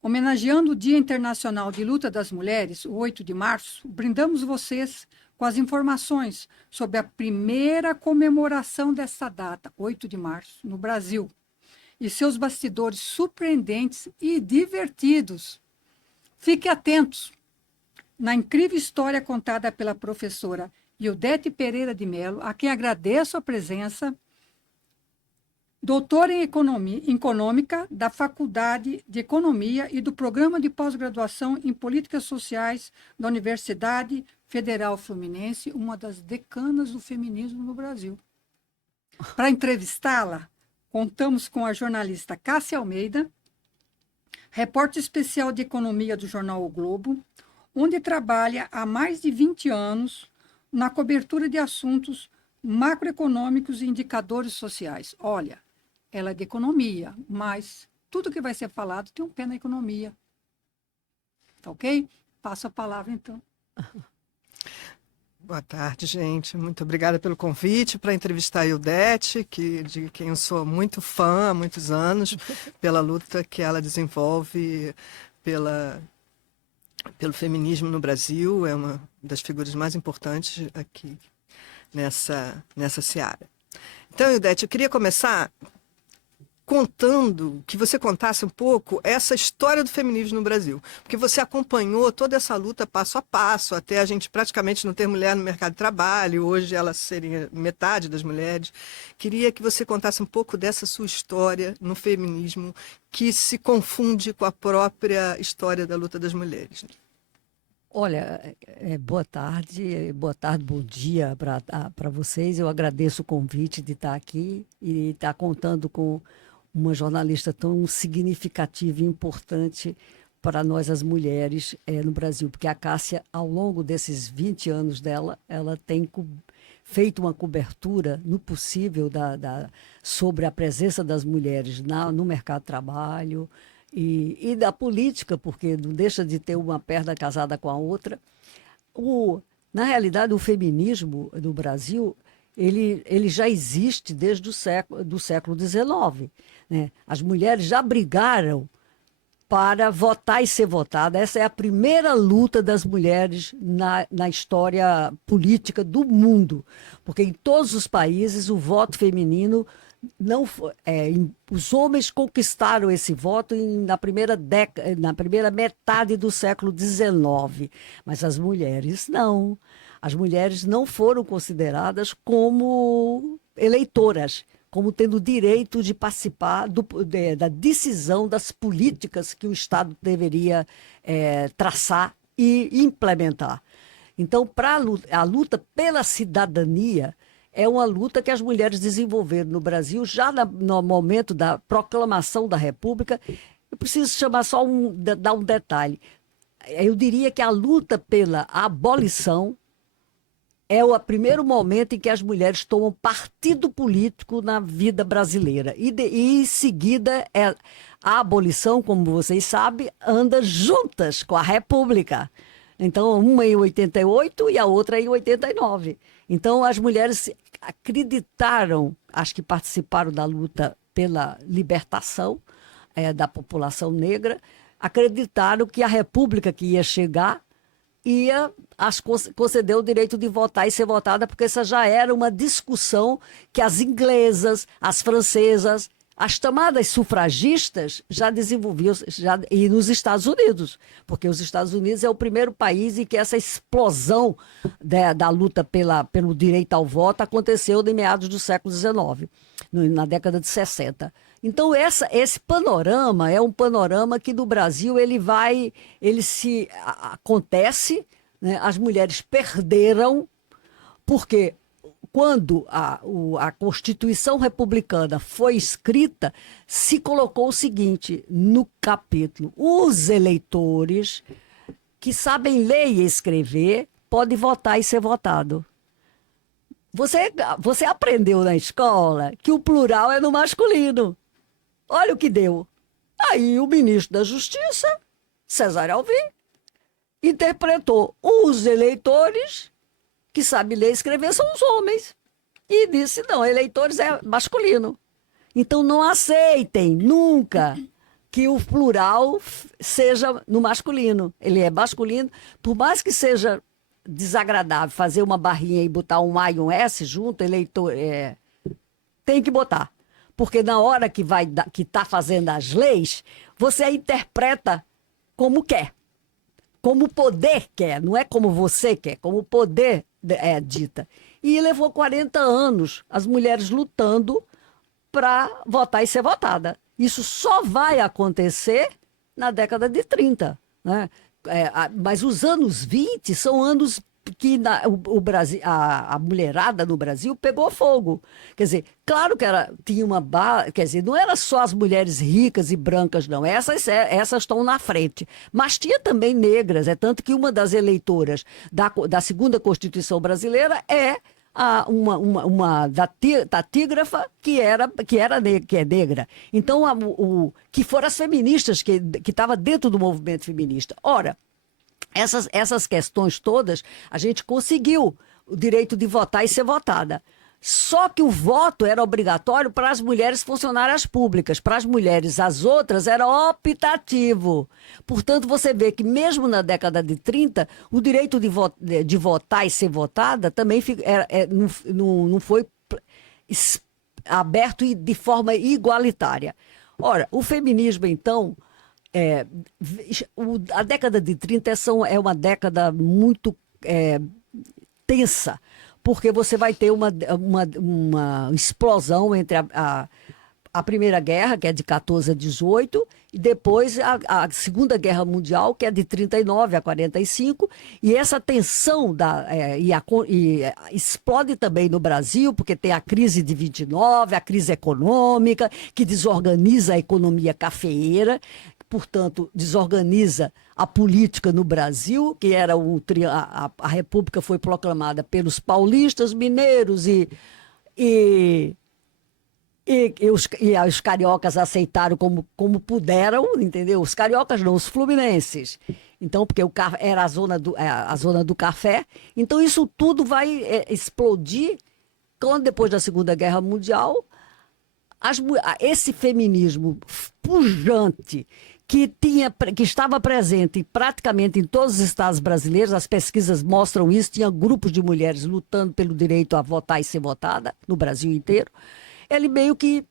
Homenageando o Dia Internacional de Luta das Mulheres, o 8 de março, brindamos vocês com as informações sobre a primeira comemoração desta data, 8 de março, no Brasil, e seus bastidores surpreendentes e divertidos. Fique atentos na incrível história contada pela professora Ildete Pereira de Mello, a quem agradeço a presença, doutora em Econômica da Faculdade de Economia e do Programa de Pós-Graduação em Políticas Sociais da Universidade Federal Fluminense, uma das decanas do feminismo no Brasil. Para entrevistá-la, contamos com a jornalista Cássia Almeida, repórter especial de Economia do jornal O Globo, onde trabalha há mais de 20 anos na cobertura de assuntos macroeconômicos e indicadores sociais. Olha, ela é de economia, mas tudo que vai ser falado tem um pé na economia. Tá ok? Passo a palavra, então. Boa tarde, gente. Muito obrigada pelo convite para entrevistar a Ildete, de quem eu sou muito fã há muitos anos, pela luta que ela desenvolve pelo feminismo no Brasil. É uma das figuras mais importantes aqui nessa seara. Então, Ildete, eu queria começar que você contasse um pouco essa história do feminismo no Brasil, porque você acompanhou toda essa luta passo a passo, até a gente praticamente não ter mulher no mercado de trabalho, hoje ela seria metade das mulheres. Queria que você contasse um pouco dessa sua história no feminismo, que se confunde com a própria história da luta das mulheres. Olha, boa tarde, bom dia para vocês. Eu agradeço o convite de estar aqui e estar contando com uma jornalista tão significativa e importante para nós, as mulheres, no Brasil. Porque a Cássia, ao longo desses 20 anos dela, ela tem feito uma cobertura no possível sobre a presença das mulheres no mercado de trabalho e da política, porque não deixa de ter uma perna casada com a outra. Na realidade, o feminismo no Brasil, ele já existe desde do século XIX. Né? As mulheres já brigaram para votar e ser votada. Essa é a primeira luta das mulheres na história política do mundo, porque em todos os países o voto feminino não os homens conquistaram esse voto na primeira metade do século XIX, mas as mulheres não. As mulheres não foram consideradas como eleitoras, como tendo direito de participar da decisão das políticas que o Estado deveria traçar e implementar. Então, a luta pela cidadania é uma luta que as mulheres desenvolveram no Brasil já no momento da proclamação da República. Eu preciso chamar dar um detalhe. Eu diria que a luta pela abolição é o primeiro momento em que as mulheres tomam partido político na vida brasileira. E em seguida, a abolição, como vocês sabem, anda juntas com a República. Então, uma em 88 e a outra em 89. Então, as mulheres acreditaram, as que participaram da luta pela libertação da população negra, acreditaram que a República que ia chegar ia conceder o direito de votar e ser votada, porque essa já era uma discussão que as inglesas, as francesas, as chamadas sufragistas já desenvolviam, e nos Estados Unidos, porque os Estados Unidos é o primeiro país em que essa explosão da luta pelo direito ao voto aconteceu em meados do século XIX, na década de 60. Então, esse panorama é um panorama que no Brasil acontece, né? As mulheres perderam, porque quando a Constituição Republicana foi escrita, se colocou o seguinte no capítulo: os eleitores que sabem ler e escrever podem votar e ser votado. Você aprendeu na escola que o plural é no masculino. Olha o que deu. Aí o ministro da Justiça, Cesar Alvim, interpretou: os eleitores que sabem ler e escrever são os homens. E disse: não, eleitores é masculino. Então não aceitem nunca que o plural seja no masculino. Ele é masculino, por mais que seja desagradável fazer uma barrinha e botar um A e um S junto, eleitor, tem que botar. Porque na hora que está fazendo as leis, você a interpreta como quer. Como o poder quer, não é como você quer, como o poder dita. E levou 40 anos as mulheres lutando para votar e ser votada. Isso só vai acontecer na década de 30. Né? Mas os anos 20 são anos que o Brasil, a mulherada no Brasil pegou fogo. Quer dizer, claro que tinha uma base, quer dizer, não era só as mulheres ricas e brancas, não. Essas estão na frente. Mas tinha também negras, tanto que uma das eleitoras da segunda Constituição brasileira é da Tígrafa, que é negra. Então, que foram as feministas que estavam dentro do movimento feminista. Ora, essas questões todas, a gente conseguiu o direito de votar e ser votada. Só que o voto era obrigatório para as mulheres funcionárias públicas. Para as mulheres, as outras, era optativo. Portanto, você vê que mesmo na década de 30, o direito de votar e ser votada também não foi aberto de forma igualitária. Ora, o feminismo, então... a década de 30 é uma década muito tensa, porque você vai ter uma explosão entre a Primeira Guerra, que é de 14 a 18, e depois a Segunda Guerra Mundial, que é de 39 a 45, e essa tensão explode também no Brasil, porque tem a crise de 29, a crise econômica, que desorganiza a economia cafeeira, portanto, desorganiza a política no Brasil, que era a República foi proclamada pelos paulistas, mineiros e os cariocas aceitaram como puderam, entendeu? Os cariocas não, os fluminenses. Então, porque era a zona do café. Então, isso tudo vai explodir quando, depois da Segunda Guerra Mundial, esse feminismo pujante que estava presente praticamente em todos os estados brasileiros, as pesquisas mostram isso, tinha grupos de mulheres lutando pelo direito a votar e ser votada no Brasil inteiro. Ele meio que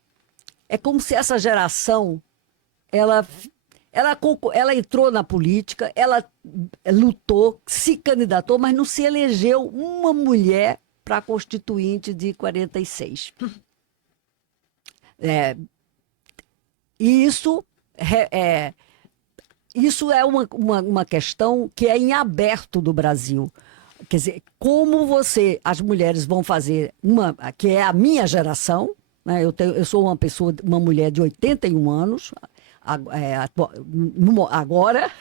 é como se essa geração ela entrou na política, ela lutou, se candidatou, mas não se elegeu uma mulher para a Constituinte de 46. E isso é uma questão que é em aberto do Brasil. Quer dizer, como as mulheres vão fazer que é a minha geração, né? Eu sou uma mulher de 81 anos, agora,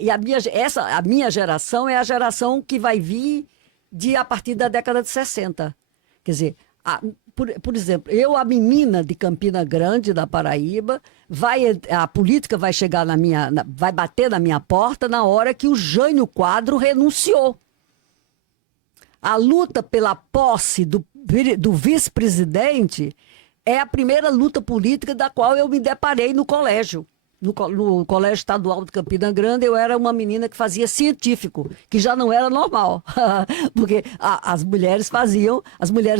e a minha geração é a geração que vai vir a partir da década de 60. Quer dizer, por exemplo, a menina de Campina Grande, da Paraíba, a política vai chegar vai bater na minha porta na hora que o Jânio Quadro renunciou. A luta pela posse do vice-presidente é a primeira luta política da qual eu me deparei no colégio. No Colégio Estadual de Campina Grande, eu era uma menina que fazia científico, que já não era normal, porque as mulheres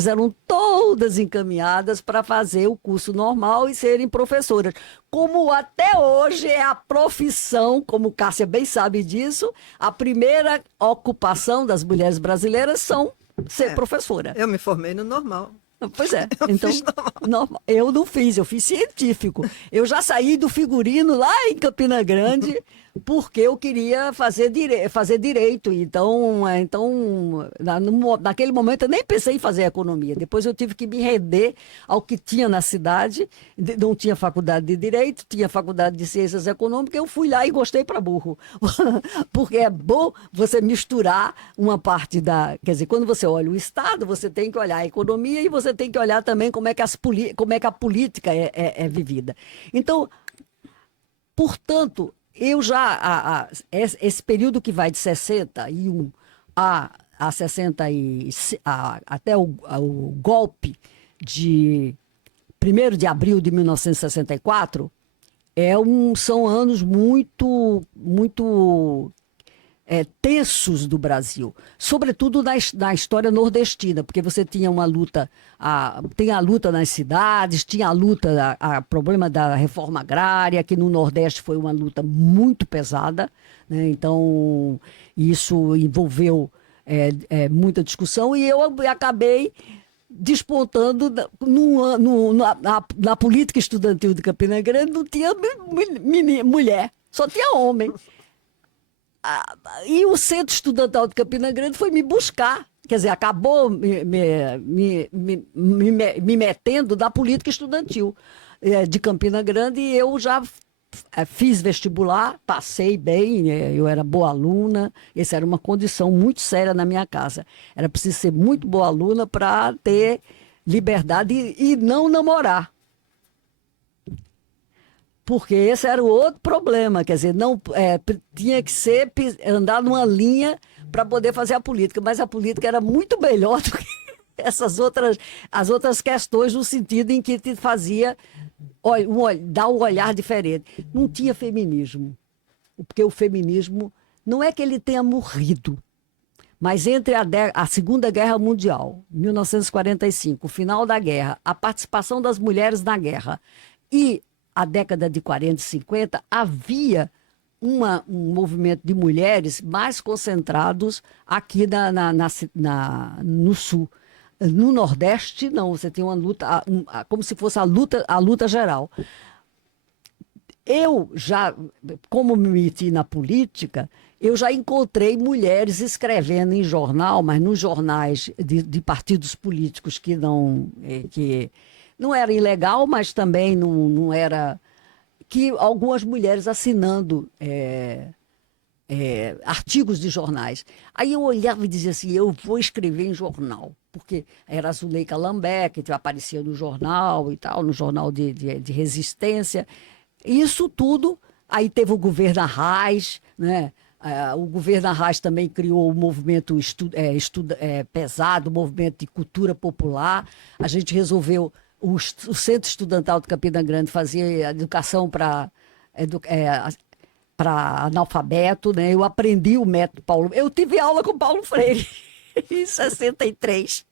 eram todas encaminhadas para fazer o curso normal e serem professoras. Como até hoje é a profissão, como Cássia bem sabe disso, a primeira ocupação das mulheres brasileiras ser professora. Eu me formei no normal. Pois é, então eu não fiz, eu fiz científico. Eu já saí do figurino lá em Campina Grande porque eu queria fazer direito. Então naquele momento eu nem pensei em fazer economia. Depois eu tive que me render ao que tinha na cidade. Não tinha faculdade de direito, tinha faculdade de ciências econômicas. Eu fui lá e gostei para burro. Porque é bom você misturar uma parte quer dizer, quando você olha o Estado, você tem que olhar a economia e você tem que olhar também como é que a política é vivida. Então, portanto, esse período que vai de 61 a 60 até o golpe de 1º de abril de 1964, São anos muito tensos do Brasil, sobretudo na história nordestina, porque você tinha uma luta, tem a luta nas cidades, tinha a luta, problema da reforma agrária, que no Nordeste foi uma luta muito pesada, né? Então, isso envolveu muita discussão, e eu acabei despontando na política estudantil de Campina Grande. Não tinha mulher, só tinha homem. E o Centro Estudantal de Campina Grande foi me buscar, quer dizer, acabou me metendo na política estudantil de Campina Grande, e eu já fiz vestibular, passei bem, eu era boa aluna, essa era uma condição muito séria na minha casa. Era preciso ser muito boa aluna para ter liberdade e não namorar. Porque esse era o outro problema, quer dizer, não, tinha que andar numa linha para poder fazer a política, mas a política era muito melhor do que as outras questões, no sentido em que te fazia dar um olhar diferente. Não tinha feminismo, porque o feminismo não é que ele tenha morrido, mas entre a Segunda Guerra Mundial, 1945, o final da guerra, a participação das mulheres na guerra e a década de 40 e 50, havia um movimento de mulheres mais concentrados aqui no Sul. No Nordeste, não, você tem uma luta, como se fosse a luta geral. Eu já, como me meti na política, eu já encontrei mulheres escrevendo em jornal, mas nos jornais de partidos políticos que não era ilegal, mas também não era... que algumas mulheres assinando artigos de jornais. Aí eu olhava e dizia assim, eu vou escrever em jornal, porque era a Zuleika Lambert, que aparecia no jornal e tal, no jornal de resistência. Isso tudo, aí teve o governo Arraes, né? O governo Arraes também criou o movimento pesado, o movimento de cultura popular. A gente resolveu... O Centro Estudantal de Campina Grande fazia educação para analfabeto, né? Eu aprendi o método Paulo. Eu tive aula com Paulo Freire em 63,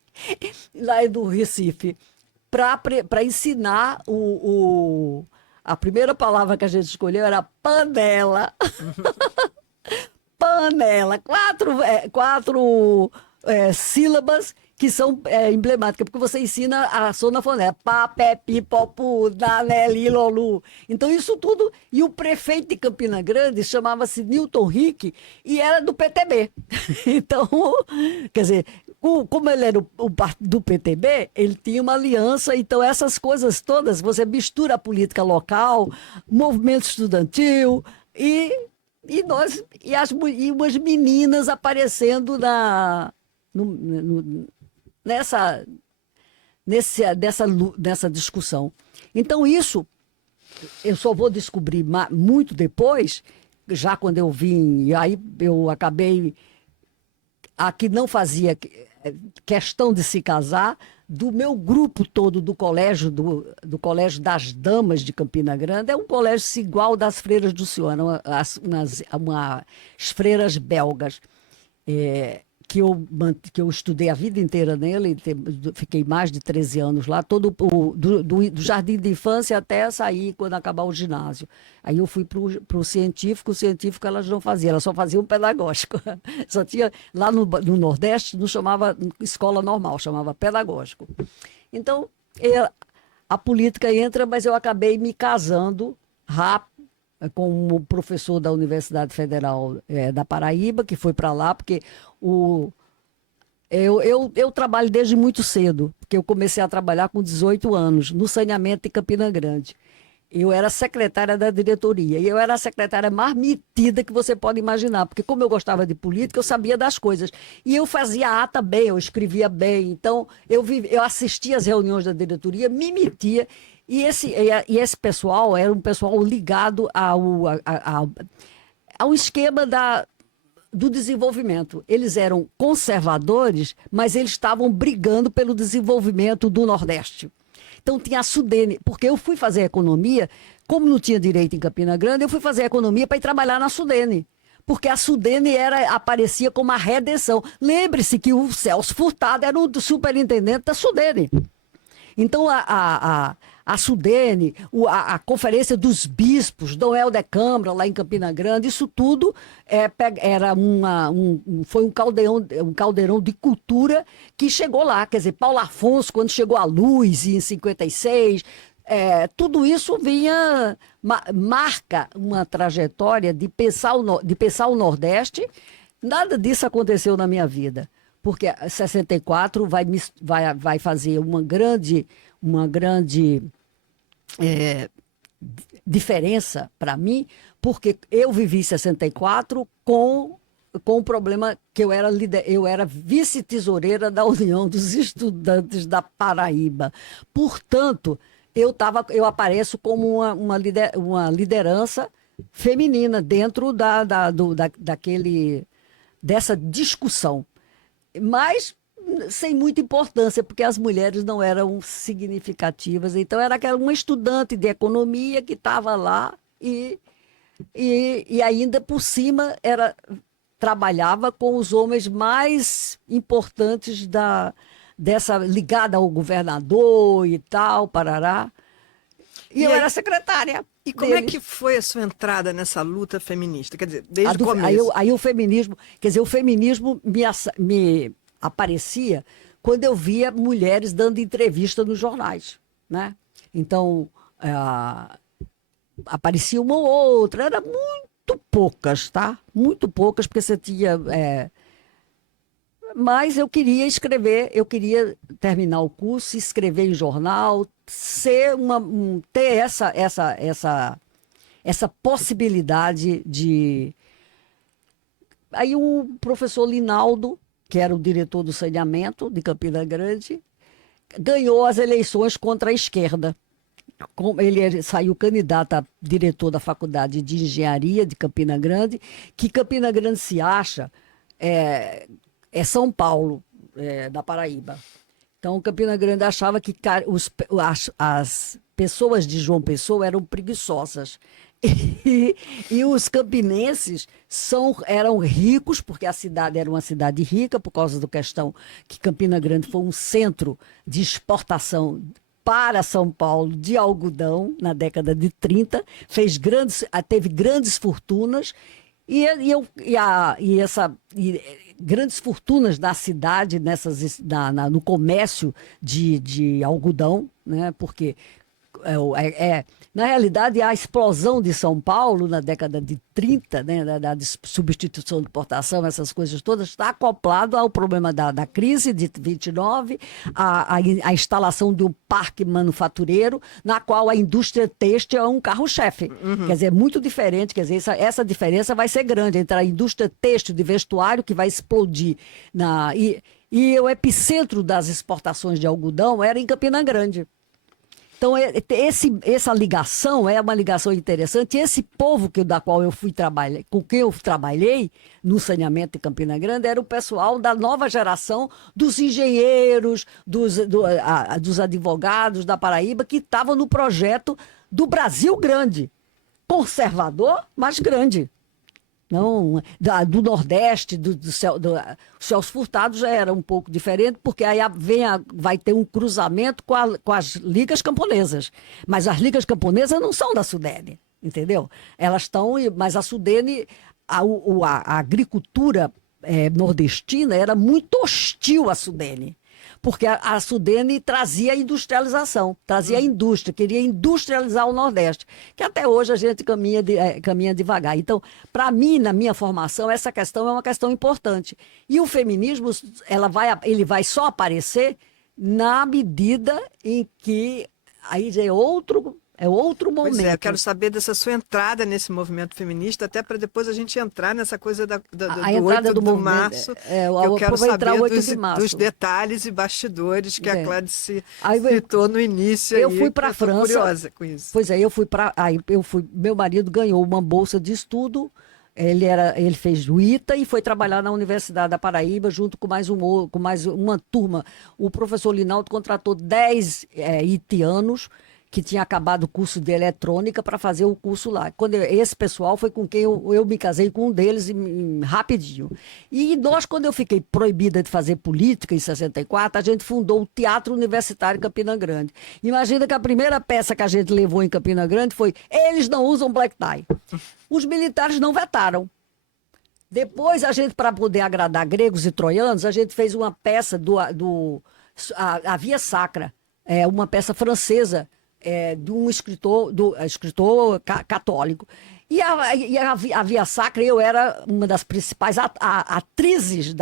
lá do Recife, para ensinar a primeira palavra que a gente escolheu era panela. Panela, quatro sílabas que são emblemáticas, porque você ensina a sonafonia, pá, pé, pi, pó, pu, dané, li, lolu. Então, isso tudo. E o prefeito de Campina Grande chamava-se Newton Rick e era do PTB. Então, quer dizer, como ele era do PTB, ele tinha uma aliança. Então, essas coisas todas, você mistura a política local, movimento estudantil e umas meninas aparecendo nessa discussão. Então, isso eu só vou descobrir muito depois, já quando eu vim, e aí eu acabei, a que não fazia questão de se casar, do meu grupo todo do colégio, do Colégio das Damas de Campina Grande, é um colégio igual das Freiras do Senhor, umas freiras belgas, que eu estudei a vida inteira nele, fiquei mais de 13 anos lá, do jardim de infância até sair quando acabar o ginásio. Aí eu fui para o científico elas não faziam, elas só faziam pedagógico. Só tinha, lá no Nordeste não chamava escola normal, chamava pedagógico. Então, a política entra, mas eu acabei me casando rápido, com o professor da Universidade Federal da Paraíba, que foi para lá, porque eu trabalho desde muito cedo, porque eu comecei a trabalhar com 18 anos, no saneamento de Campina Grande. Eu era secretária da diretoria, e eu era a secretária mais metida que você pode imaginar, porque como eu gostava de política, eu sabia das coisas. E eu fazia ata bem, eu escrevia bem, então eu assistia às reuniões da diretoria, me metia. E esse pessoal era um pessoal ligado ao esquema do desenvolvimento. Eles eram conservadores, mas eles estavam brigando pelo desenvolvimento do Nordeste. Então tinha a Sudene, porque eu fui fazer economia, como não tinha direito em Campina Grande, eu fui fazer economia para ir trabalhar na Sudene. Porque a Sudene aparecia como a redenção. Lembre-se que o Celso Furtado era o superintendente da Sudene. Então, a Sudene, a Conferência dos Bispos, Dom Helder Câmara, lá em Campina Grande, isso tudo era foi um caldeirão de cultura que chegou lá. Quer dizer, Paulo Afonso, quando chegou à luz em 56, tudo isso marca uma trajetória de pensar o Nordeste. Nada disso aconteceu na minha vida. Porque 64 vai fazer uma grande diferença para mim, porque eu vivi 64 com o problema que eu era vice-tesoureira da União dos Estudantes da Paraíba. Portanto, eu apareço como uma liderança feminina dentro dessa discussão. Mas sem muita importância, porque as mulheres não eram significativas. Então, era uma estudante de economia que estava lá e ainda por cima trabalhava com os homens mais importantes ligada ao governador e tal, parará. E eu era secretária. E como é que foi a sua entrada nessa luta feminista? Quer dizer, desde o começo. Aí o feminismo me aparecia quando eu via mulheres dando entrevista nos jornais, né? Então, aparecia uma ou outra, era muito poucas, tá? Muito poucas, porque você tinha... Mas eu queria escrever, eu queria terminar o curso, escrever em jornal, ter essa possibilidade de... Aí o professor Linaldo, que era o diretor do saneamento de Campina Grande, ganhou as eleições contra a esquerda. Ele saiu candidato a diretor da Faculdade de Engenharia de Campina Grande, que Campina Grande se acha São Paulo, da Paraíba. Então, Campina Grande achava que as pessoas de João Pessoa eram preguiçosas. E os campinenses eram ricos, porque a cidade era uma cidade rica, por causa da questão que Campina Grande foi um centro de exportação para São Paulo de algodão na década de 30, teve grandes fortunas, grandes fortunas na cidade, no comércio de algodão, né? Porque na realidade, a explosão de São Paulo na década de 30, né, da substituição de importação, essas coisas todas, está acoplado ao problema da crise de 29, a instalação de um parque manufatureiro, na qual a indústria têxtil é um carro-chefe. Quer dizer, é muito diferente, quer dizer, essa diferença vai ser grande entre a indústria têxtil de vestuário, que vai explodir, e o epicentro das exportações de algodão era em Campina Grande. Então, essa ligação é uma ligação interessante. Esse povo com quem eu trabalhei no saneamento de Campina Grande era o pessoal da nova geração dos engenheiros, dos advogados da Paraíba, que estavam no projeto do Brasil Grande. Conservador, mas grande. Não, do Nordeste, do Celso Furtado já era um pouco diferente, porque aí vai ter um cruzamento com as ligas camponesas. Mas as ligas camponesas não são da Sudene, entendeu? Elas estão, mas a Sudene, a agricultura nordestina era muito hostil à Sudene. Porque a Sudene trazia a industrialização, trazia a indústria, queria industrializar o Nordeste, que até hoje a gente caminha devagar. Então, para mim, na minha formação, essa questão é uma questão importante. E o feminismo, ele vai só aparecer na medida em que aí já é outro momento. Pois eu quero saber dessa sua entrada nesse movimento feminista, até para depois a gente entrar nessa coisa do 8 de março. Eu quero saber dos detalhes e bastidores que a Cláudia citou no início. Eu fui para a França. Curiosa com isso. Pois é, meu marido ganhou uma bolsa de estudo Ele fez o ITA e foi trabalhar na Universidade da Paraíba junto com com mais uma turma. O professor Linaldo contratou 10 itianos que tinha acabado o curso de eletrônica para fazer o curso lá. Esse pessoal foi com quem eu me casei com um deles rapidinho. E quando eu fiquei proibida de fazer política em 64, a gente fundou o Teatro Universitário em Campina Grande. Imagina que a primeira peça que a gente levou em Campina Grande foi Eles Não Usam Black Tie. Os militares não vetaram. Depois, a gente, para poder agradar gregos e troianos, a gente fez uma peça a Via Sacra, uma peça francesa, de um escritor católico. E a Via Sacra, eu era uma das principais atrizes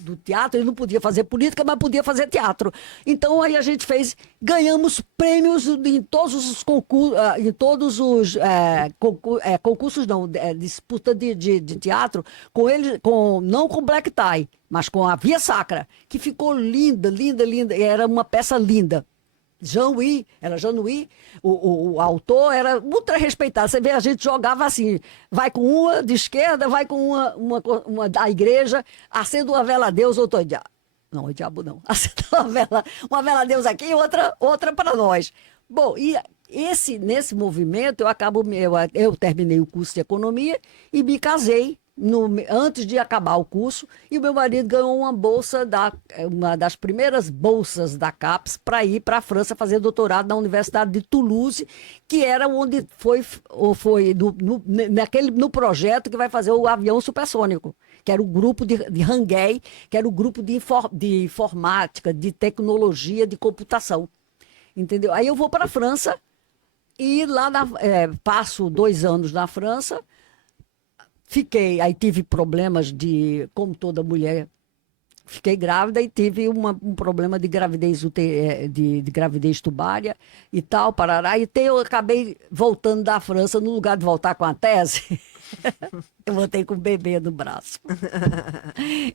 do teatro. Eu não podia fazer política, mas podia fazer teatro. Então, aí a gente ganhamos prêmios em todos os concursos, concursos não, disputa de teatro, não com Black Tie, mas com a Via Sacra, que ficou linda, linda, linda. Era uma peça linda. Jean-Louis, o autor era ultra respeitado. Você vê, a gente jogava assim, vai com uma de esquerda, vai com uma da igreja, acende uma vela a Deus, outra ao diabo. Não, o diabo não. Acende uma vela a Deus aqui e outra para nós. Bom, e nesse movimento eu terminei o curso de economia e me casei antes de acabar o curso, e o meu marido ganhou uma das primeiras bolsas da CAPES para ir para a França fazer doutorado na Universidade de Toulouse, que era onde foi no projeto que vai fazer o avião supersônico, que era o grupo de Rangueil, que era o grupo de informática, de tecnologia, de computação. Entendeu? Aí eu vou para a França e lá passo 2 anos na França. Aí tive problemas como toda mulher, fiquei grávida e tive um problema de gravidez, de gravidez tubária e tal, parará. E eu acabei voltando da França, no lugar de voltar com a tese, eu voltei com o bebê no braço.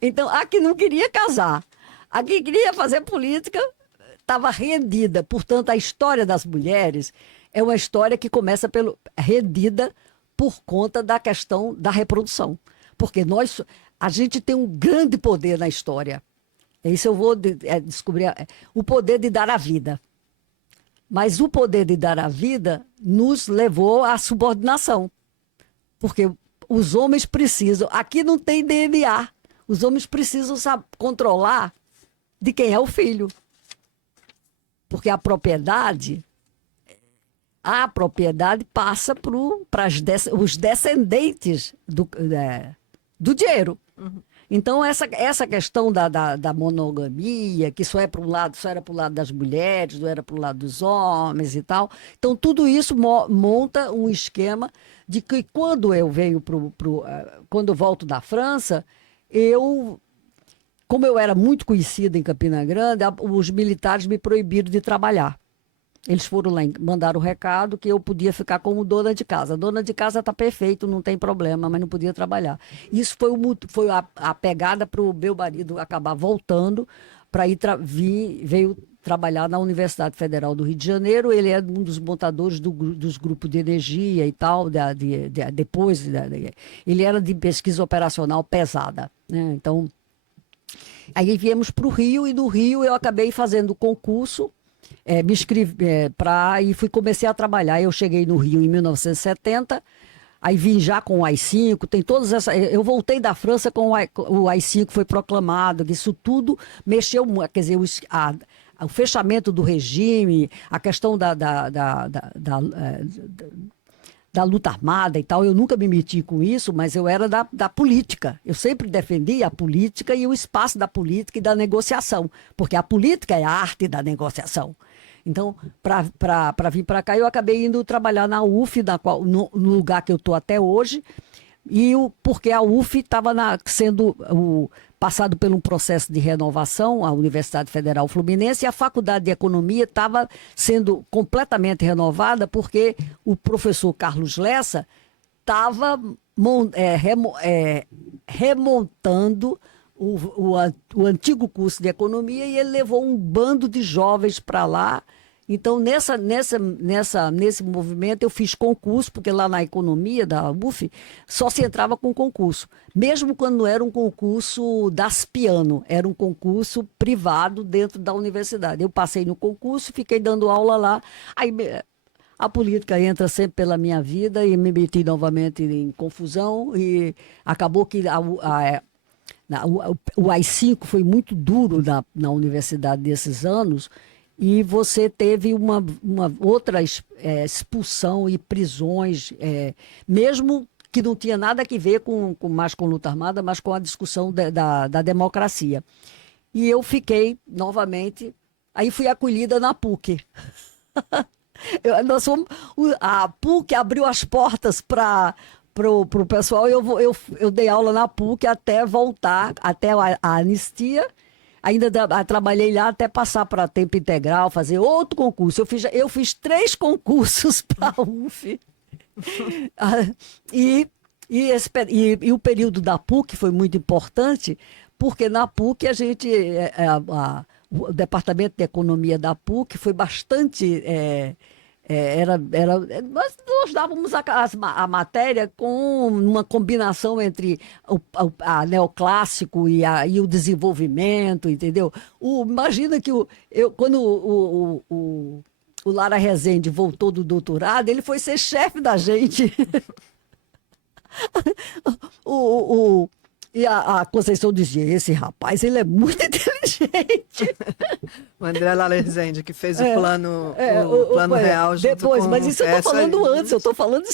Então, a que não queria casar, a que queria fazer política, estava rendida. Portanto, a história das mulheres é uma história que começa rendida por conta da questão da reprodução. Porque a gente tem um grande poder na história. Isso eu vou descobrir, o poder de dar a vida. Mas o poder de dar a vida nos levou à subordinação. Porque os homens precisam, aqui não tem DNA, os homens precisam controlar de quem é o filho. Porque a propriedade passa para os descendentes do dinheiro. Uhum. Então, essa questão da monogamia, que só era para o lado das mulheres, não era para o lado dos homens e tal. Então, tudo isso monta um esquema de que quando eu venho quando eu volto da França, como eu era muito conhecida em Campina Grande, os militares me proibiram de trabalhar. Eles foram lá, mandaram o recado que eu podia ficar como dona de casa. A dona de casa está perfeito, não tem problema, mas não podia trabalhar. Isso foi a pegada para o meu marido acabar voltando para veio trabalhar na Universidade Federal do Rio de Janeiro. Ele é um dos montadores dos grupos de energia e tal. Ele era de pesquisa operacional pesada, né? Então, aí viemos para o Rio, e no Rio eu acabei fazendo concurso. Me inscrevi e comecei a trabalhar. Eu cheguei no Rio em 1970, aí vim já com o AI-5, tem todas essas. Eu voltei da França com o AI-5 foi proclamado, que isso tudo mexeu, quer dizer, o fechamento do regime, a questão da luta armada e tal. Eu nunca me meti com isso, mas eu era da política. Eu sempre defendi a política e o espaço da política e da negociação, porque a política é a arte da negociação. Então, para vir para cá, eu acabei indo trabalhar na UF, no lugar que eu estou até hoje, porque a UF estava sendo passado por um processo de renovação, a Universidade Federal Fluminense, e a Faculdade de Economia estava sendo completamente renovada, porque o professor Carlos Lessa estava remontando o antigo curso de Economia, e ele levou um bando de jovens para lá, Então, nesse movimento, eu fiz concurso, porque lá na economia da UF só se entrava com concurso. Mesmo quando não era um concurso das piano, era um concurso privado dentro da universidade. Eu passei no concurso, fiquei dando aula lá. Aí a política entra sempre pela minha vida e me meti novamente em confusão e acabou que o AI-5 foi muito duro na universidade desses anos e você teve uma outra expulsão e prisões, mesmo que não tinha nada a ver mais com luta armada, mas com a discussão da democracia. E eu fiquei novamente, aí fui acolhida na PUC. A PUC abriu as portas para o pessoal. Eu dei aula na PUC até voltar, até a anistia. Ainda trabalhei lá até passar para tempo integral, fazer outro concurso. Eu fiz 3 concursos para a UF. E o período da PUC foi muito importante, porque na PUC o Departamento de Economia da PUC foi bastante... nós dávamos a matéria com uma combinação entre a neoclássico e o desenvolvimento, entendeu? Imagina que quando o Lara Rezende voltou do doutorado, ele foi ser chefe da gente. E a Conceição dizia, esse rapaz, ele é muito inteligente. O André Lalezende, que fez o plano real junto depois, com mas isso eu estou falando antes, eu estou falando de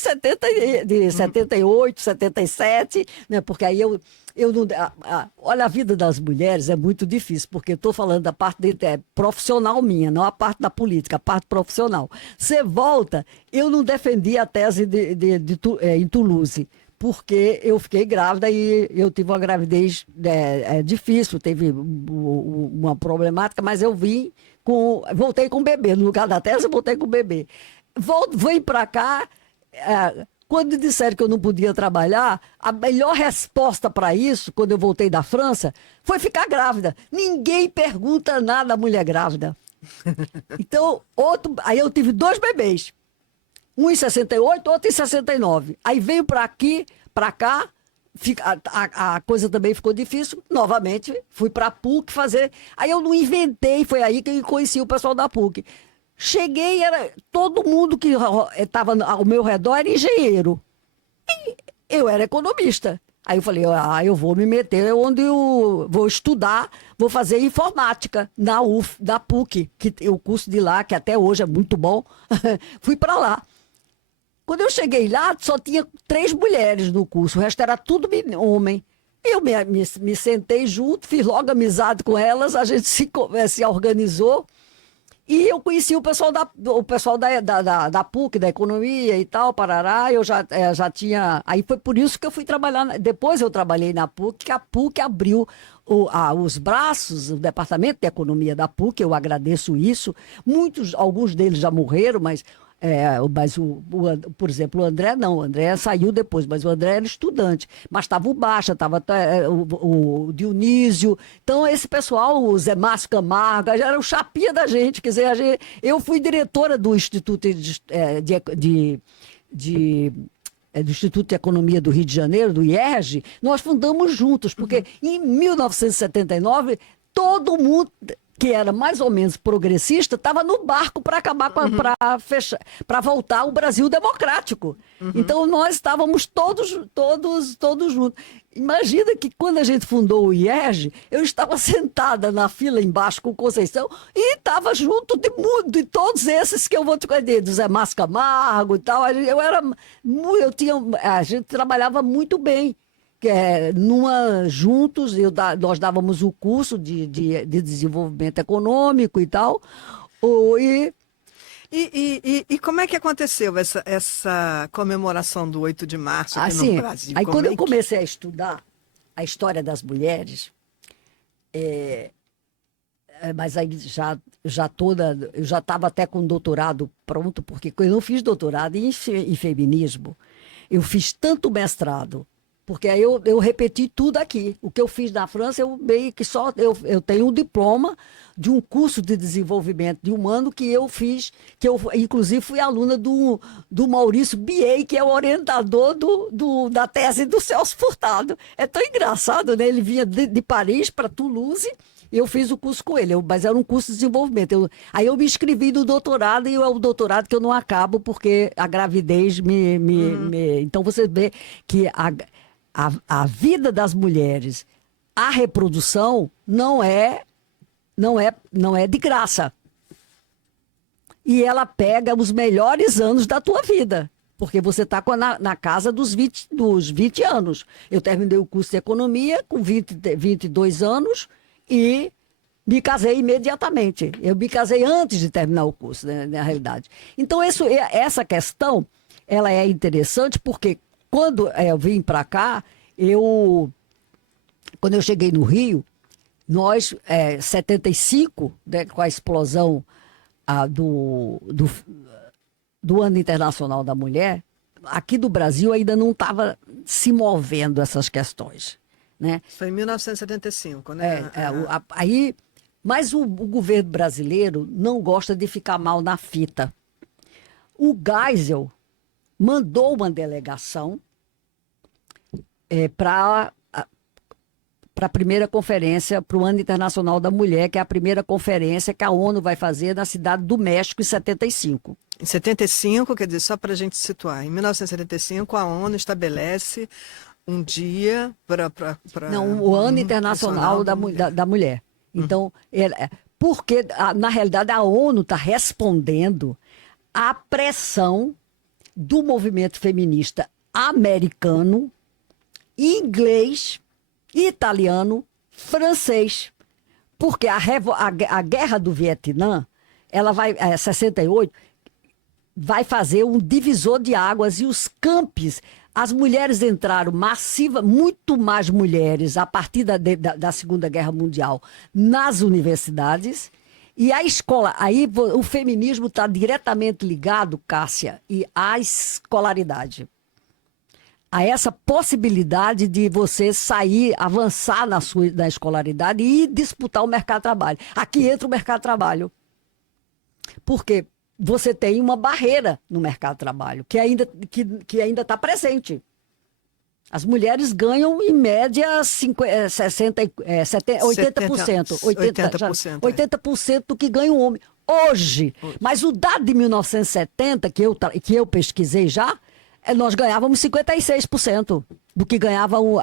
78, 77, né? Porque aí eu não... olha, a vida das mulheres é muito difícil, porque eu estou falando da parte profissional minha, não a parte da política, a parte profissional. Você volta, eu não defendi a tese em Toulouse, porque eu fiquei grávida e eu tive uma gravidez difícil, teve uma problemática, mas eu voltei com o bebê. No lugar da tese, eu voltei com o bebê. Vim para cá, quando disseram que eu não podia trabalhar, a melhor resposta para isso, quando eu voltei da França, foi ficar grávida. Ninguém pergunta nada à mulher grávida. Então, aí eu tive 2 bebês. Um em 68, outro em 69. Aí veio para cá, a coisa também ficou difícil. Novamente, fui para a PUC fazer. Aí eu não inventei, foi aí que eu conheci o pessoal da PUC. Cheguei, todo mundo que estava ao meu redor era engenheiro. E eu era economista. Aí eu falei, eu vou me meter onde eu vou estudar, vou fazer informática na PUC, que o curso de lá, que até hoje é muito bom. Fui para lá. Quando eu cheguei lá, só tinha 3 mulheres no curso, o resto era tudo homem. Eu me sentei junto, fiz logo amizade com elas, a gente se organizou e eu conheci o pessoal da PUC, da economia e tal, parará, eu já tinha... Aí foi por isso que eu fui trabalhar, depois eu trabalhei na PUC, que a PUC abriu os braços, o departamento de economia da PUC, eu agradeço isso, alguns deles já morreram, mas por exemplo, o André não, o André saiu depois, mas o André era estudante, mas estava o Baixa, estava o Dionísio, então esse pessoal, o Zé Márcio Camargo, já era o chapinha da gente, quer dizer, eu fui diretora do Instituto do Instituto de Economia do Rio de Janeiro, do IERJ, nós fundamos juntos, porque em 1979, todo mundo que era mais ou menos progressista, estava no barco para acabar para voltar ao Brasil democrático. Então nós estávamos todos juntos. Imagina que quando a gente fundou o IERJ, eu estava sentada na fila embaixo com Conceição e estava junto de todos esses que eu vou te contar, do Zé Márcio Camargo e tal. A gente trabalhava muito bem. Juntos, nós dávamos o curso de desenvolvimento econômico e tal. E como é que aconteceu essa comemoração do 8 de março aqui no Brasil? Aí quando eu comecei a estudar a história das mulheres, mas aí eu já estava até com o doutorado pronto, porque eu não fiz doutorado em feminismo, eu fiz tanto mestrado Porque aí eu repeti tudo aqui. O que eu fiz na França, eu meio que só. Eu tenho um diploma de um curso de desenvolvimento de humano que eu fiz, que eu, inclusive, fui aluna do Maurício Biei, que é o orientador da tese do Celso Furtado. É tão engraçado, né? Ele vinha de Paris para Toulouse. Eu fiz o curso com ele, mas era um curso de desenvolvimento. Aí eu me inscrevi no doutorado, e é o doutorado que eu não acabo, porque a gravidez Então você vê que a vida das mulheres, a reprodução, não é de graça. E ela pega os melhores anos da tua vida. Porque você está na casa dos 20 anos. Eu terminei o curso de economia com 22 anos e me casei imediatamente. Eu me casei antes de terminar o curso, né, na realidade. Então, essa questão ela é interessante porque quando eu vim para cá, quando eu cheguei no Rio, nós, 75, né, com a explosão do Ano Internacional da Mulher, aqui do Brasil ainda não estava se movendo essas questões. Né? Foi em 1975, né? Mas o governo brasileiro não gosta de ficar mal na fita. O Geisel mandou uma delegação para a primeira conferência, para o Ano Internacional da Mulher, que é a primeira conferência que a ONU vai fazer na Cidade do México em 75. Em 75, quer dizer, só para a gente situar, em 1975 a ONU estabelece um dia para... Não, o Ano Internacional da Mulher. Então, porque, na realidade, a ONU está respondendo à pressão do movimento feminista americano, inglês, italiano, francês. Porque a guerra do Vietnã, ela vai, 68, vai fazer um divisor de águas, e os campos, as mulheres entraram muito mais mulheres a partir da Segunda Guerra Mundial nas universidades, e a escola, aí o feminismo está diretamente ligado, Cássia, e à escolaridade. A essa possibilidade de você sair, avançar na escolaridade e disputar o mercado de trabalho. Aqui entra o mercado de trabalho. Porque você tem uma barreira no mercado de trabalho, que ainda está presente. As mulheres ganham, em média, 80%. 80% do que ganha o homem. Hoje. Mas o dado de 1970, que eu pesquisei já, nós ganhávamos 56% do que ganhava um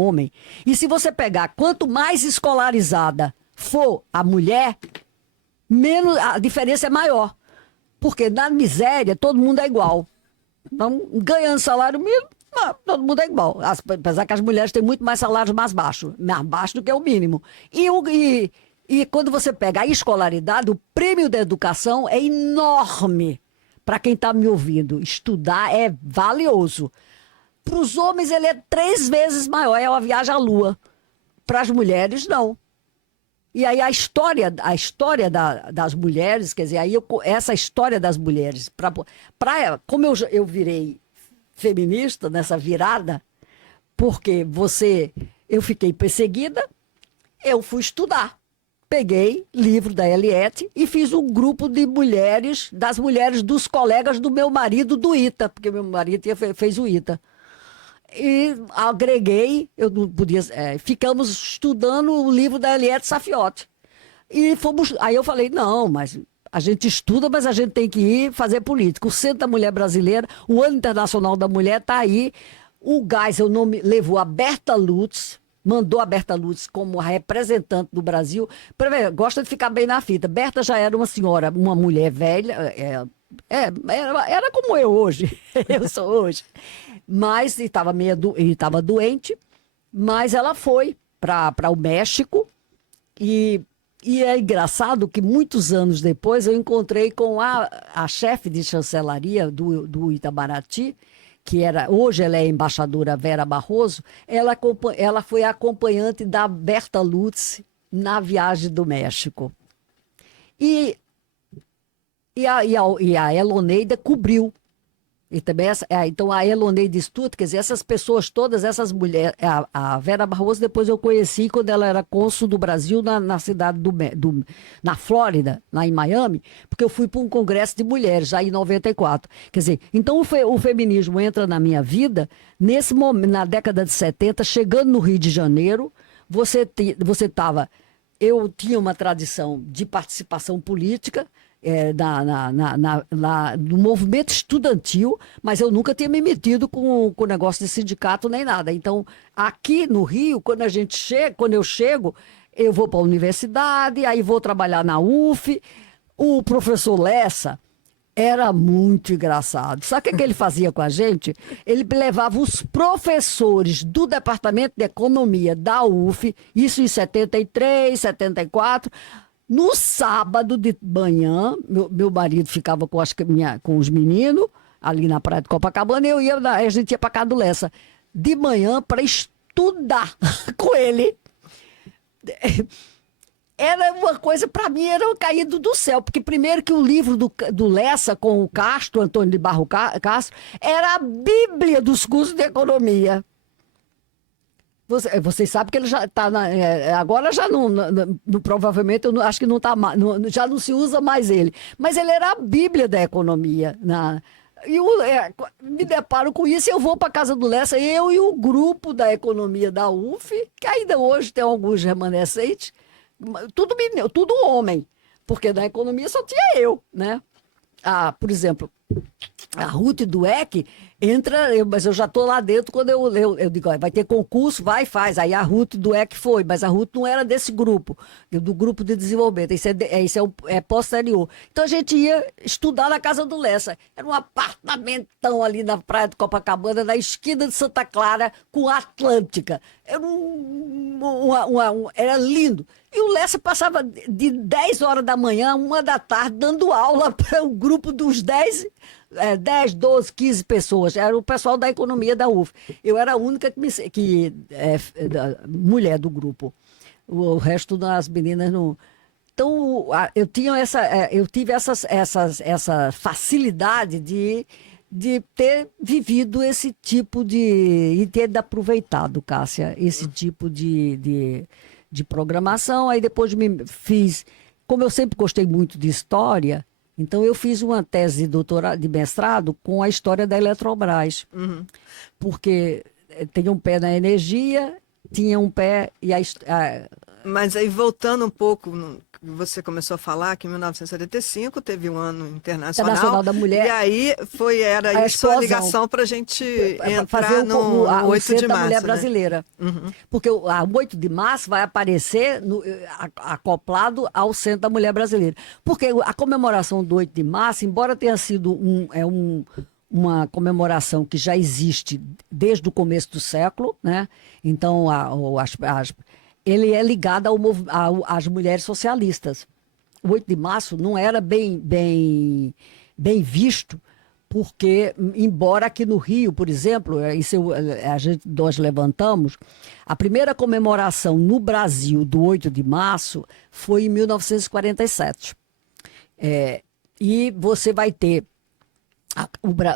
homem. E se você pegar, quanto mais escolarizada for a mulher, menos a diferença é maior. Porque na miséria todo mundo é igual. Então, ganhando salário mínimo, todo mundo é igual. Apesar que as mulheres têm muito mais salários mais baixo do que o mínimo. E quando você pega a escolaridade, o prêmio da educação é enorme. Para quem está me ouvindo, estudar é valioso. Para os homens, ele é 3 vezes maior, é uma viagem à lua. Para as mulheres, não. E aí a história das mulheres, quer dizer, essa história das mulheres, como eu virei feminista nessa virada, porque eu fiquei perseguida, eu fui estudar. Peguei livro da Eliette e fiz um grupo de mulheres, das mulheres dos colegas do meu marido do ITA, porque meu marido fez o ITA. E agreguei, eu não podia, ficamos estudando o livro da Eliette Safiotti. Aí eu falei, não, mas a gente estuda, mas a gente tem que ir fazer política. O Centro da Mulher Brasileira, o Ano Internacional da Mulher está aí. O Geisel levou a Berta Lutz, mandou a Berta Lutz como representante do Brasil. Gosta de ficar bem na fita. Berta já era uma senhora, uma mulher velha, era como eu hoje, eu sou hoje. Mas estava doente, mas ela foi para o México e é engraçado que muitos anos depois eu encontrei com a chefe de chancelaria do Itamaraty, que hoje ela é embaixadora Vera Barroso. Ela foi acompanhante da Berta Lutz na viagem do México. E a Eloneida cobriu E também então a Eloneide Stutt, quer dizer, essas pessoas todas, essas mulheres, a Vera Barroso depois eu conheci quando ela era cônsul do Brasil na cidade na Flórida, lá em Miami, porque eu fui para um congresso de mulheres, já em 94. Quer dizer, então o feminismo entra na minha vida nesse momento, na década de 70, chegando no Rio de Janeiro, eu tinha uma tradição de participação política, no movimento estudantil, mas eu nunca tinha me metido com o negócio de sindicato nem nada. Então, aqui no Rio, quando eu chego, eu vou para a universidade, aí vou trabalhar na UF. O professor Lessa era muito engraçado. Sabe o que ele fazia com a gente? Ele levava os professores do Departamento de Economia da UF, isso em 73, 74. No sábado de manhã, meu marido ficava com os meninos ali na praia de Copacabana, a gente ia para casa do Lessa de manhã para estudar com ele. Era uma coisa, para mim, era um caído do céu, porque primeiro que o livro do Lessa com o Castro, Antônio de Barro Castro, era a Bíblia dos cursos de economia. Vocês sabem que ele já está agora já provavelmente eu acho que não está mais, já não se usa mais ele. Mas ele era a Bíblia da economia. Me deparo com isso e eu vou para a casa do Lessa, eu e o grupo da economia da UF, que ainda hoje tem alguns remanescentes, tudo homem, porque na economia só tinha eu, né? Por exemplo, a Ruth Dueck entra, mas eu já estou lá dentro quando eu digo, vai ter concurso, vai e faz. Aí a Ruth Dueck foi, mas a Ruth não era desse grupo, do grupo de desenvolvimento, isso é posterior. Então a gente ia estudar na casa do Lessa. Era um apartamentão ali na praia de Copacabana, na esquina de Santa Clara, com a Atlântica. Era lindo. E o Lessa passava de 10 horas da manhã a 1 da tarde dando aula para um grupo dos 10, 12, 15 pessoas. Era o pessoal da economia da UF. Eu era a única mulher do grupo. O resto das meninas não. Então, eu tive essa facilidade de ter vivido esse tipo e ter aproveitado, Cássia, esse tipo de programação. Aí depois como eu sempre gostei muito de história, então eu fiz uma tese de mestrado com a história da Eletrobras. Uhum. Porque tem um pé na energia, tinha um pé Mas aí voltando um pouco, você começou a falar que em 1975 teve um ano internacional da mulher. E aí era isso a ligação para a gente entrar no 8 de da março. Mulher né? Brasileira. Uhum. Porque o 8 de março vai aparecer acoplado ao Centro da Mulher Brasileira. Porque a comemoração do 8 de março, embora tenha sido uma comemoração que já existe desde o começo do século, né? Então, ele é ligado às mulheres socialistas. O 8 de março não era bem visto, porque, embora aqui no Rio, por exemplo, nós levantamos, a primeira comemoração no Brasil do 8 de março foi em 1947. E você vai ter,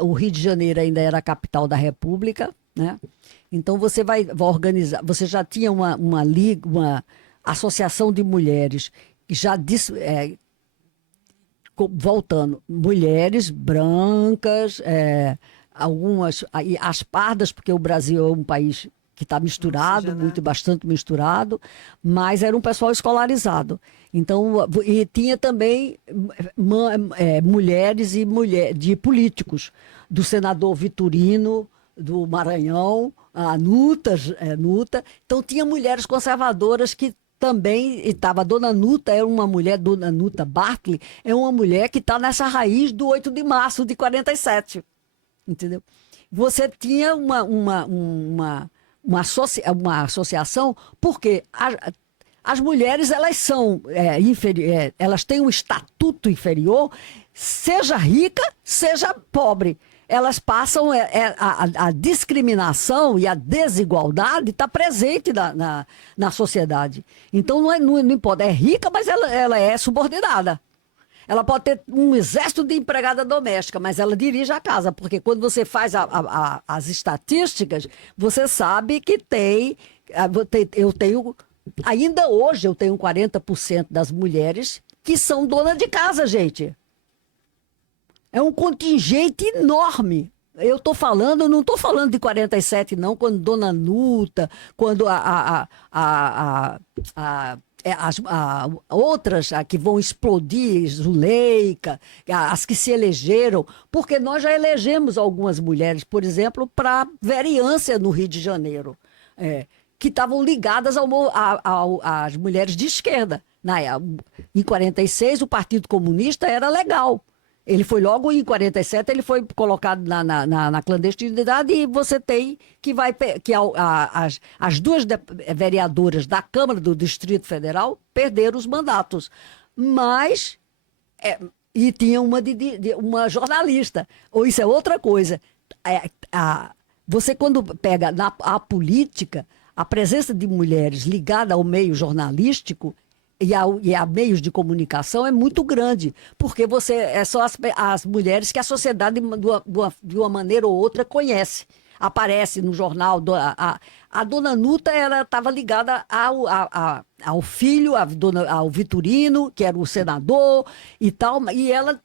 o Rio de Janeiro ainda era a capital da República, né? Então você vai organizar, você já tinha uma liga, uma associação de mulheres que já disse, voltando, mulheres brancas, algumas, as pardas, porque o Brasil é um país que está misturado, bastante misturado, mas era um pessoal escolarizado. Então, e tinha também mulheres de políticos, do senador Vitorino, do Maranhão, a Nuta. Então, tinha mulheres conservadoras que também estava. A Dona Nuta é uma mulher, Dona Nuta Bartley, é uma mulher que está nessa raiz do 8 de março de 47. Entendeu? Você tinha uma associação, porque as mulheres elas são elas têm um estatuto inferior, seja rica, seja pobre. Elas passam, a discriminação e a desigualdade está presente na sociedade. Então, não importa, é rica, mas ela é subordinada. Ela pode ter um exército de empregada doméstica, mas ela dirige a casa, porque quando você faz as estatísticas, você sabe que eu tenho, ainda hoje eu tenho 40% das mulheres que são donas de casa, gente. É um contingente enorme. Eu não estou falando de 47, não, quando Dona Nuta, quando outras que vão explodir, Zuleika, as que se elegeram, porque nós já elegemos algumas mulheres, por exemplo, para vereança no Rio de Janeiro, que estavam ligadas às mulheres de esquerda. Em 46, o Partido Comunista era legal. Ele foi logo em 47, ele foi colocado na clandestinidade e você tem as duas vereadoras da Câmara do Distrito Federal perderam os mandatos. Mas, e tinha uma jornalista. Ou isso é outra coisa. Você quando pega a política, a presença de mulheres ligada ao meio jornalístico, e a meios de comunicação é muito grande, porque são as mulheres que a sociedade, de uma maneira ou outra, conhece. Aparece no jornal. A Dona Nuta estava ligada ao filho, ao Vitorino, que era o senador e tal, e ela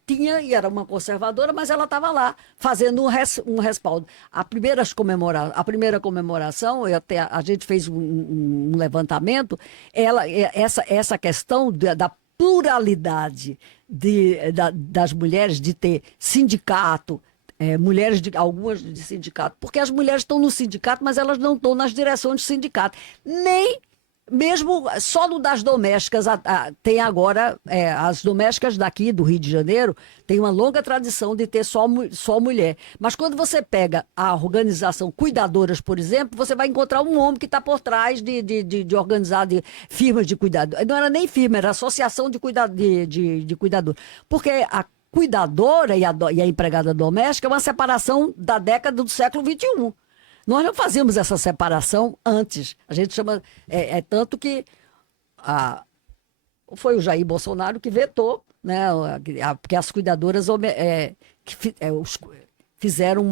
era uma conservadora, mas ela estava lá fazendo um respaldo. A primeira comemoração, a gente fez um levantamento, essa questão da pluralidade das mulheres, de ter sindicato, algumas de sindicato, porque as mulheres estão no sindicato, mas elas não estão nas direções de sindicato. Nem mesmo só no das domésticas, tem agora, as domésticas daqui do Rio de Janeiro, tem uma longa tradição de ter só mulher. Mas quando você pega a organização Cuidadoras, por exemplo, você vai encontrar um homem que está por trás de organizar firmas de cuidado. Não era nem firma, era associação de cuidador. Porque a cuidadora e a empregada doméstica é uma separação da década do século XXI. Nós não fazíamos essa separação antes. A gente chama... tanto que foi o Jair Bolsonaro que vetou, né? Porque as cuidadoras fizeram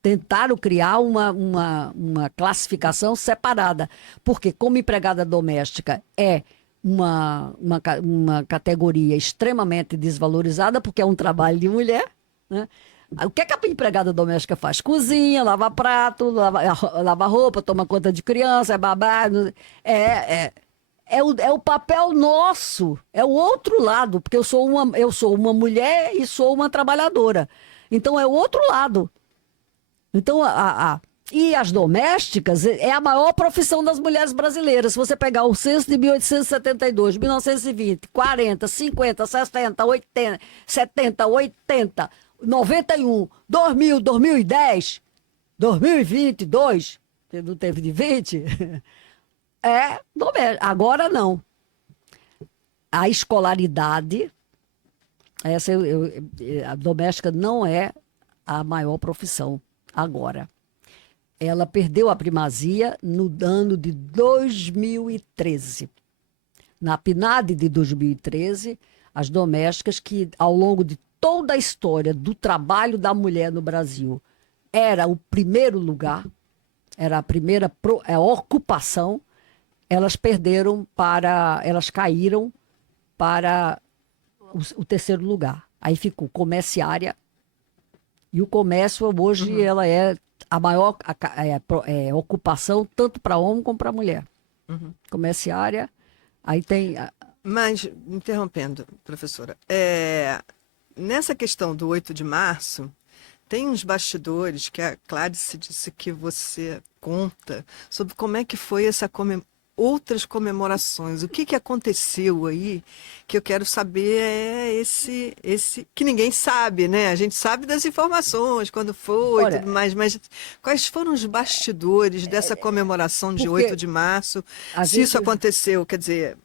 tentaram criar uma classificação separada. Porque como empregada doméstica uma categoria extremamente desvalorizada, porque é um trabalho de mulher, né? O que a empregada doméstica faz? Cozinha, lava prato, lava roupa, toma conta de criança, é babá. É o papel nosso, é o outro lado, porque eu sou uma mulher e sou uma trabalhadora. Então é o outro lado. Então e as domésticas é a maior profissão das mulheres brasileiras. Se você pegar o censo de 1872, 1920, 40, 50, 60, 80, 70, 80, 91, 2000, 2010, 2022, que não teve de 20, doméstica. Agora não. A escolaridade, a doméstica não é a maior profissão agora. Ela perdeu a primazia no ano de 2013. Na PNAD de 2013, as domésticas que, ao longo de toda a história do trabalho da mulher no Brasil, era o primeiro lugar, era a primeira ocupação, elas caíram para o terceiro lugar. Aí ficou comerciária, e o comércio hoje ela é a maior ocupação, tanto para homem como para mulher. Comerciária, aí tem... Mas, interrompendo, professora, nessa questão do 8 de março, tem uns bastidores que a Clárice disse que você conta sobre como é que foi outras comemorações. O que aconteceu aí, que eu quero saber esse que ninguém sabe, né? A gente sabe das informações, quando foi e tudo mais, mas quais foram os bastidores dessa comemoração de 8 de março? Se isso aconteceu, quer dizer,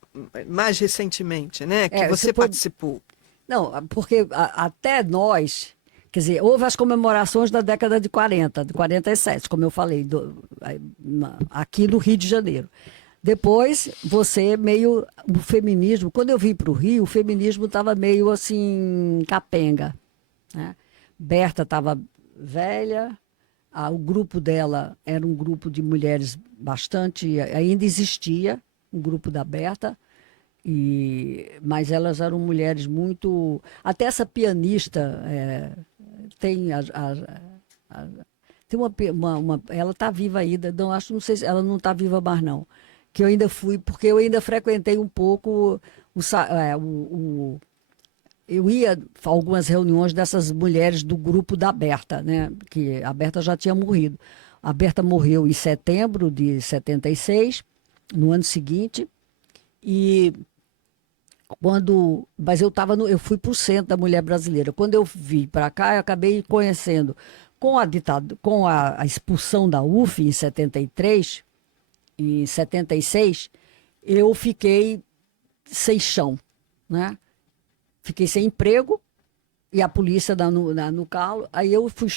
mais recentemente, né? Que você participou. Não, porque até nós, quer dizer, houve as comemorações da década de 40, de 47, como eu falei, aqui no Rio de Janeiro. Depois, o feminismo, quando eu vim para o Rio, o feminismo estava meio assim, capenga, né? Berta estava velha, o grupo dela era um grupo de mulheres bastante, ainda existia, um grupo da Berta, mas elas eram mulheres muito. Até essa pianista tem tem ela está viva ainda, não sei se ela não está viva mais não. Que eu ainda fui, porque eu ainda frequentei um pouco eu ia a algumas reuniões dessas mulheres do grupo da Berta, né? Que a Berta já tinha morrido. A Berta morreu em setembro de 76, no ano seguinte, mas eu fui para o Centro da Mulher Brasileira. Quando eu vim para cá, eu acabei conhecendo com a expulsão da UF em 73, em 76, eu fiquei sem chão, né? Fiquei sem emprego e a polícia no calo. Aí eu fui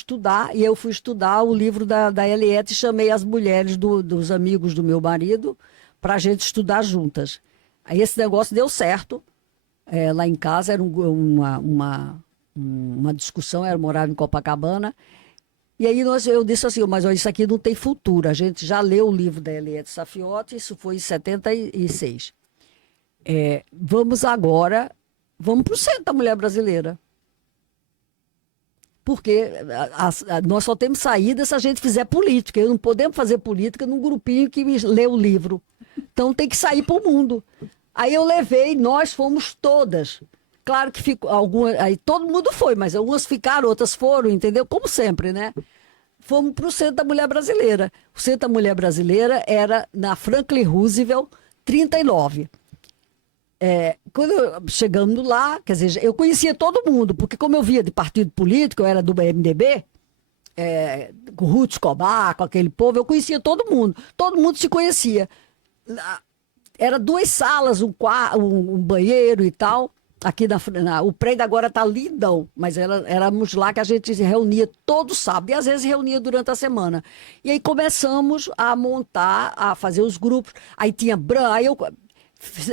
estudar o livro da Eliette e chamei as mulheres dos amigos do meu marido para a gente estudar juntas. Aí esse negócio deu certo. Lá em casa era uma discussão, eu morava em Copacabana. E aí eu disse assim, mas isso aqui não tem futuro. A gente já leu o livro da Eliette Safiotti, isso foi em 76. Vamos para o Centro da Mulher Brasileira. Porque nós só temos saída se a gente fizer política. Não podemos fazer política num grupinho que lê o livro. Então tem que sair para o mundo. Aí eu levei, nós fomos todas. Claro que ficou algumas, aí todo mundo foi, mas algumas ficaram, outras foram, entendeu? Como sempre, né? Fomos para o Centro da Mulher Brasileira. O Centro da Mulher Brasileira era na Franklin Roosevelt, 39. Chegando lá, quer dizer, eu conhecia todo mundo, porque como eu via de partido político, eu era do MDB, com Ruth Escobar, com aquele povo, eu conhecia todo mundo se conhecia. Era 2 salas, um banheiro e tal. Aqui o prédio agora está lindão, mas éramos lá que a gente se reunia todo sábado, e às vezes reunia durante a semana. E aí começamos a montar, a fazer os grupos. Aí tinha aí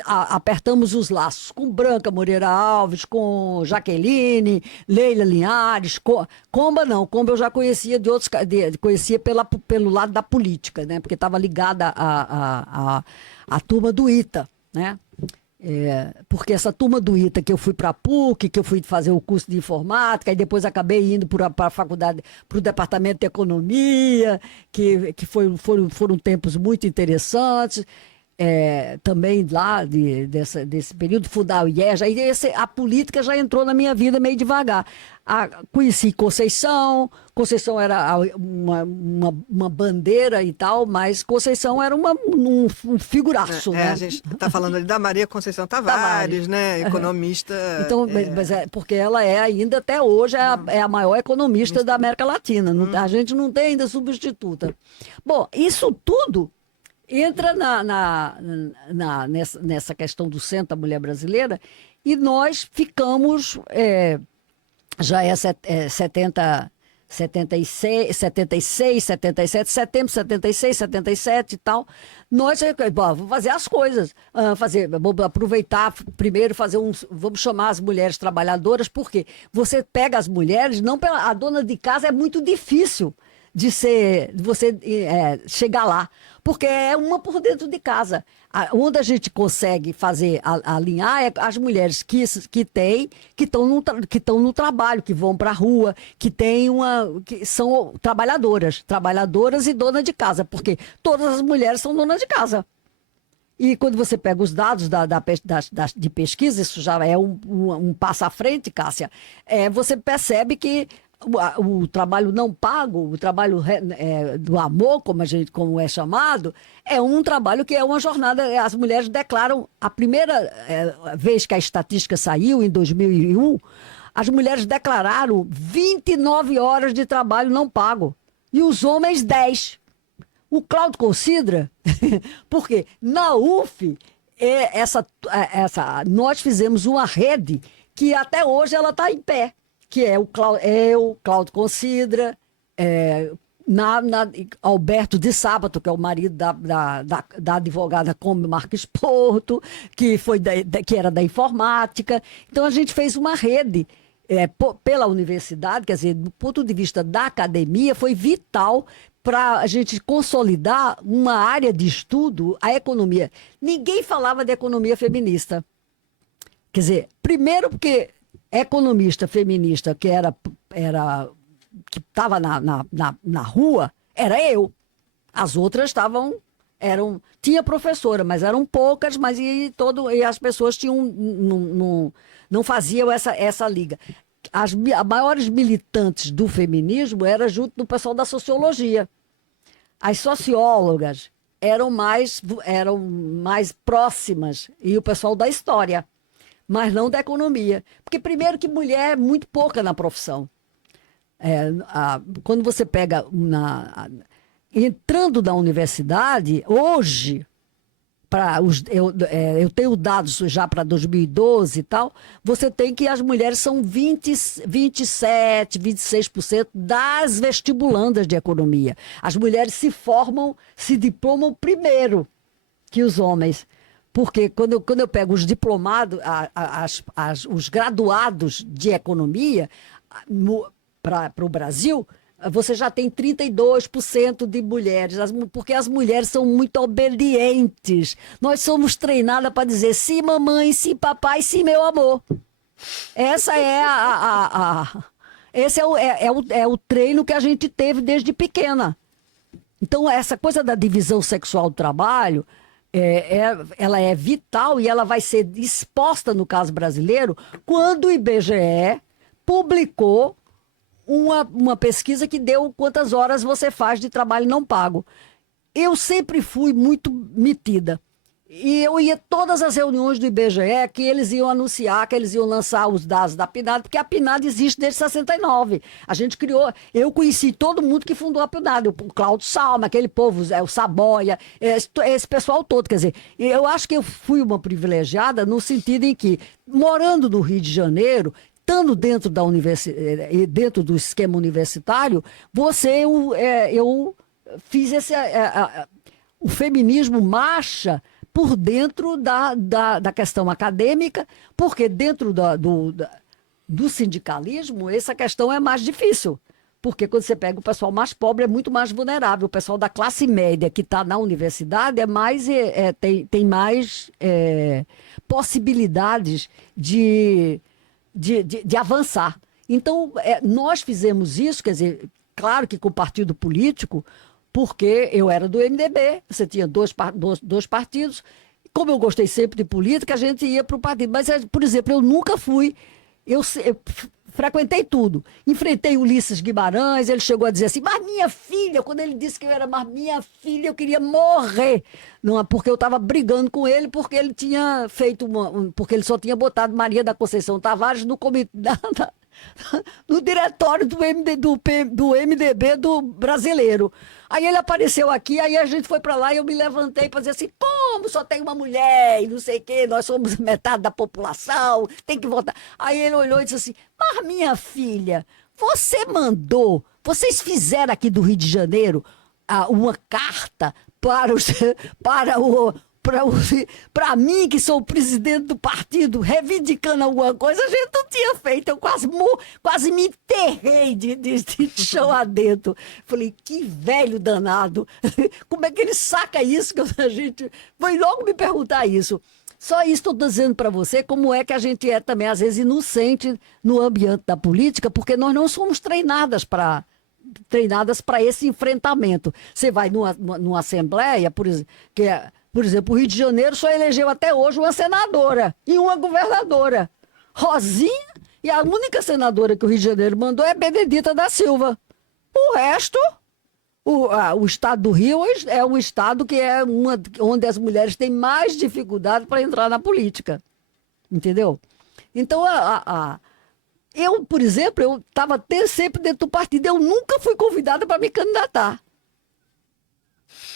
apertamos os laços com Branca Moreira Alves, com Jaqueline, Leila Linhares, Comba eu já conhecia conhecia pelo lado da política, né? Porque estava ligada à turma do ITA, né? Porque essa turma do ITA, que eu fui para a PUC, que eu fui fazer o curso de informática, e depois acabei indo para a faculdade, para o departamento de economia, que foram tempos muito interessantes. Também lá desse período, fundar o IES, aí a política já entrou na minha vida meio devagar. Conheci Conceição era uma bandeira e tal, mas Conceição era um figuraço, né? A gente está falando ali da Maria Conceição Tavares, né? Economista. Então, mas porque ela ainda até hoje é a maior economista da América Latina. A gente não tem ainda substituta. Bom, isso tudo entra nessa questão do Centro da Mulher Brasileira, e nós ficamos, já 76, 77, setembro de 76, 77 e tal, nós vamos fazer as coisas, vamos aproveitar primeiro, vamos chamar as mulheres trabalhadoras, porque você pega as mulheres, a dona de casa é muito difícil de você chegar lá, porque é uma por dentro de casa. Onde a gente consegue alinhar as mulheres que estão no trabalho, que vão para a rua, que são trabalhadoras e donas de casa, porque todas as mulheres são donas de casa. E quando você pega os dados de pesquisa, isso já é um passo à frente, Cássia, você percebe que o trabalho não pago, o trabalho do amor, como é chamado, é um trabalho que é uma jornada. As mulheres declaram, a primeira vez que a estatística saiu, em 2001, as mulheres declararam 29 horas de trabalho não pago, e os homens 10. O Cláudio considera, porque na UF, nós fizemos uma rede que até hoje ela está em pé, que é o Cláudio Considera, Alberto de Sábato, que é o marido da advogada Come Marques Porto, que era da informática. Então, a gente fez uma rede pela universidade, quer dizer, do ponto de vista da academia, foi vital para a gente consolidar uma área de estudo, a economia. Ninguém falava de economia feminista. Quer dizer, primeiro porque economista feminista que estava na rua, era eu. As outras tinha professora, mas eram poucas, mas e as pessoas não faziam essa liga. As maiores militantes do feminismo eram junto do pessoal da sociologia. As sociólogas eram mais próximas, e o pessoal da história, mas não da economia. Porque, primeiro, que mulher é muito pouca na profissão. Quando você pega entrando na universidade, hoje, eu tenho dados já para 2012 e tal, você tem que as mulheres são 27%, 26% das vestibulandas de economia. As mulheres se diplomam primeiro que os homens. Porque quando eu pego os diplomados, os graduados de economia para o Brasil, você já tem 32% de mulheres, porque as mulheres são muito obedientes. Nós somos treinadas para dizer sim, mamãe, sim, papai, sim, meu amor. Essa esse é o treino que a gente teve desde pequena. Então, essa coisa da divisão sexual do trabalho, ela é vital e ela vai ser exposta, no caso brasileiro, quando o IBGE publicou uma pesquisa que deu quantas horas você faz de trabalho não pago. Eu sempre fui muito metida. E eu ia todas as reuniões do IBGE que eles iam anunciar, que eles iam lançar os dados da PNAD, porque a PNAD existe desde 69. A gente criou, eu conheci todo mundo que fundou a PNAD, o Cláudio Salma, aquele povo, o Saboia, esse pessoal todo. Quer dizer, eu acho que eu fui uma privilegiada no sentido em que, morando no Rio de Janeiro, estando dentro dentro do esquema universitário, eu fiz o feminismo marcha por dentro da questão acadêmica, porque dentro do sindicalismo essa questão é mais difícil. Porque quando você pega o pessoal mais pobre é muito mais vulnerável. O pessoal da classe média que está na universidade tem mais possibilidades de avançar. Então, nós fizemos isso, quer dizer, claro que com o partido político, porque eu era do MDB, você tinha dois partidos. Como eu gostei sempre de política, a gente ia para o partido. Mas, por exemplo, eu nunca fui, eu frequentei tudo. Enfrentei Ulisses Guimarães, ele chegou a dizer assim, mas minha filha, quando ele disse que eu era mais minha filha, eu queria morrer. Não, porque eu estava brigando com ele, porque ele tinha feito porque ele só tinha botado Maria da Conceição Tavares no comitê no diretório do MDB do brasileiro. Aí ele apareceu aqui, aí a gente foi para lá e eu me levantei para dizer assim, como só tem uma mulher e não sei o quê, nós somos metade da população, tem que votar. Aí ele olhou e disse assim, mas minha filha, vocês fizeram aqui do Rio de Janeiro uma carta para mim, que sou o presidente do partido, reivindicando alguma coisa, a gente não tinha feito. Eu quase me enterrei de chão adentro. Falei, que velho danado. Como é que ele saca isso? A gente foi logo me perguntar isso. Só isso estou dizendo para você como é que a gente é também, às vezes, inocente no ambiente da política, porque nós não somos treinadas para esse enfrentamento. Você vai numa assembleia, por exemplo, o Rio de Janeiro só elegeu até hoje uma senadora e uma governadora. Rosinha, e a única senadora que o Rio de Janeiro mandou é Benedita da Silva. O resto, o estado do Rio é um estado que é onde as mulheres têm mais dificuldade para entrar na política. Entendeu? Então, eu, por exemplo, eu estava sempre dentro do partido. Eu nunca fui convidada para me candidatar.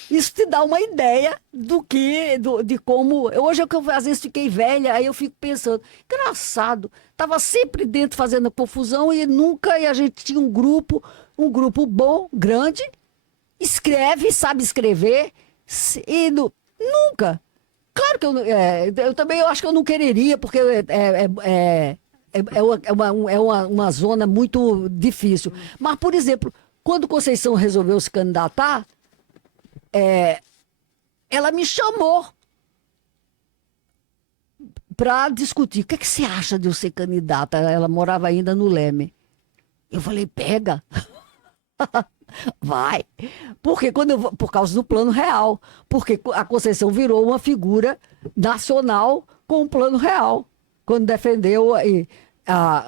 Isso te dá uma ideia de como. Hoje é que eu às vezes fiquei velha, aí eu fico pensando, engraçado, estava sempre dentro fazendo confusão e nunca, e a gente tinha um grupo bom, grande, escreve, sabe escrever, nunca. Claro que eu também eu acho que eu não quereria, porque uma zona muito difícil. Mas, por exemplo, quando Conceição resolveu se candidatar, ela me chamou para discutir. O que é que você acha de eu ser candidata? Ela morava ainda no Leme. Eu falei, pega. Vai. Porque por causa do Plano Real. Porque a Conceição virou uma figura nacional com o Plano Real. Quando defendeu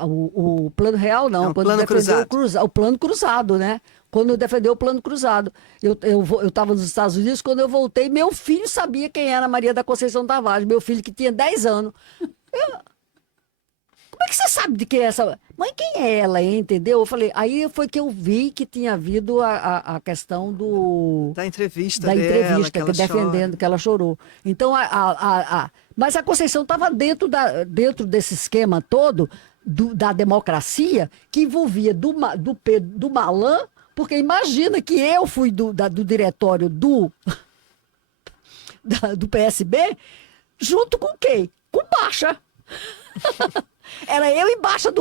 o Plano Real, não. Quando Plano defendeu Cruzado. o Plano Cruzado, né? Quando defendeu o Plano Cruzado. Eu estava nos Estados Unidos, quando eu voltei, meu filho sabia quem era Maria da Conceição Tavares. Meu filho que tinha 10 anos. Como é que você sabe de quem é essa? Mãe, quem é ela, hein? Entendeu? Eu falei, aí foi que eu vi que tinha havido a questão Da entrevista da dela, entrevista, que ela defendendo chora. que ela chorou. Então, mas a Conceição estava dentro desse esquema todo da democracia que envolvia do Malan, porque imagina que eu fui do diretório do PSB, junto com quem? Com Baixa. Era eu e Baixa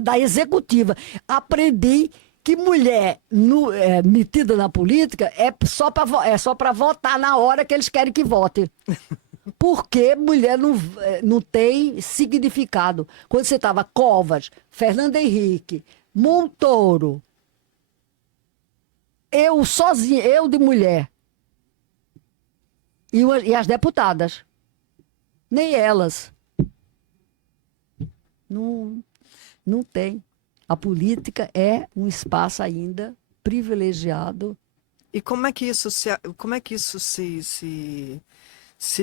da executiva. Aprendi que mulher metida na política é só para votar na hora que eles querem que vote. Porque mulher não tem significado. Quando você estava Covas, Fernando Henrique, Montoro, eu sozinha, eu de mulher, e as deputadas, nem elas. Não tem. A política é um espaço ainda privilegiado. E como é que isso se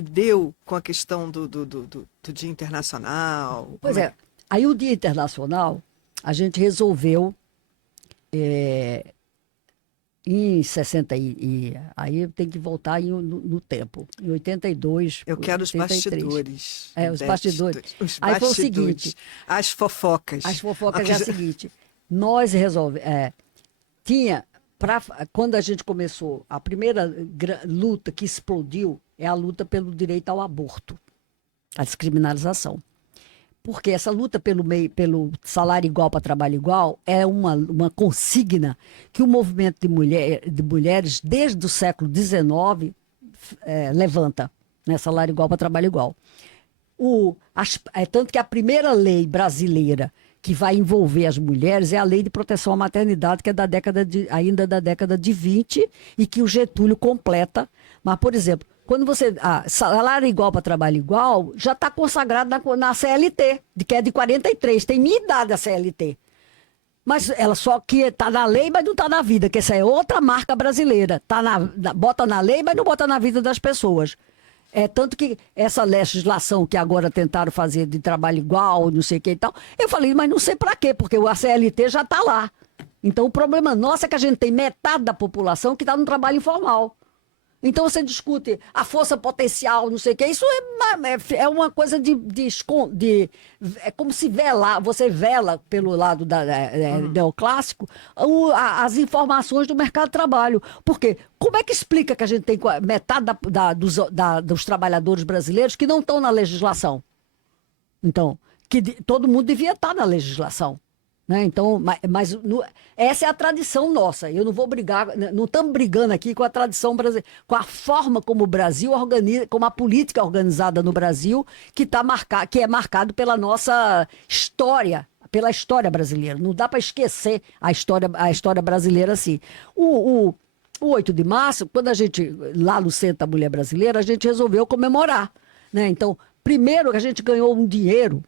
deu com a questão do Dia Internacional? Pois é, aí o Dia Internacional, a gente resolveu em 60 aí tem que voltar no tempo. Em 82, Eu quero 83. os bastidores. Os bastidores. Os Aí foi o bastidores. seguinte. As fofocas. As fofocas é a seguinte. Nós resolvemos. Quando a gente começou, a primeira luta que explodiu é a luta pelo direito ao aborto, a descriminalização. Porque essa luta pelo salário igual para trabalho igual é uma consigna que o movimento de mulheres, desde o século XIX, levanta, né? Salário igual para trabalho igual. Tanto que a primeira lei brasileira que vai envolver as mulheres é a Lei de Proteção à Maternidade, que é ainda da década de 20, e que o Getúlio completa. Mas, por exemplo, quando salário igual para trabalho igual, já está consagrado na CLT, que é de 43, tem minha idade a CLT. Mas ela só que está na lei, mas não está na vida, que essa é outra marca brasileira. Bota na lei, mas não bota na vida das pessoas. Tanto que essa legislação que agora tentaram fazer de trabalho igual, não sei o que e tal, eu falei, mas não sei para quê, porque a CLT já está lá. Então o problema nosso é que a gente tem metade da população que está no trabalho informal. Então você discute a força potencial, não sei o que, isso é uma coisa é como se você vela pelo lado neoclássico as informações do mercado de trabalho. Porque como é que explica que a gente tem metade dos trabalhadores brasileiros que não estão na legislação? Então, todo mundo devia estar na legislação. Né? Então, essa é a tradição nossa. Eu não vou brigar, não estamos brigando aqui com a tradição brasileira, com a forma como o Brasil organiza, como a política organizada no Brasil, que é marcado pela nossa história, pela história brasileira. Não dá para esquecer a história brasileira assim. O 8 de março, quando a gente, lá no Centro da Mulher Brasileira, a gente resolveu comemorar. Né? Então, primeiro a gente ganhou um dinheiro.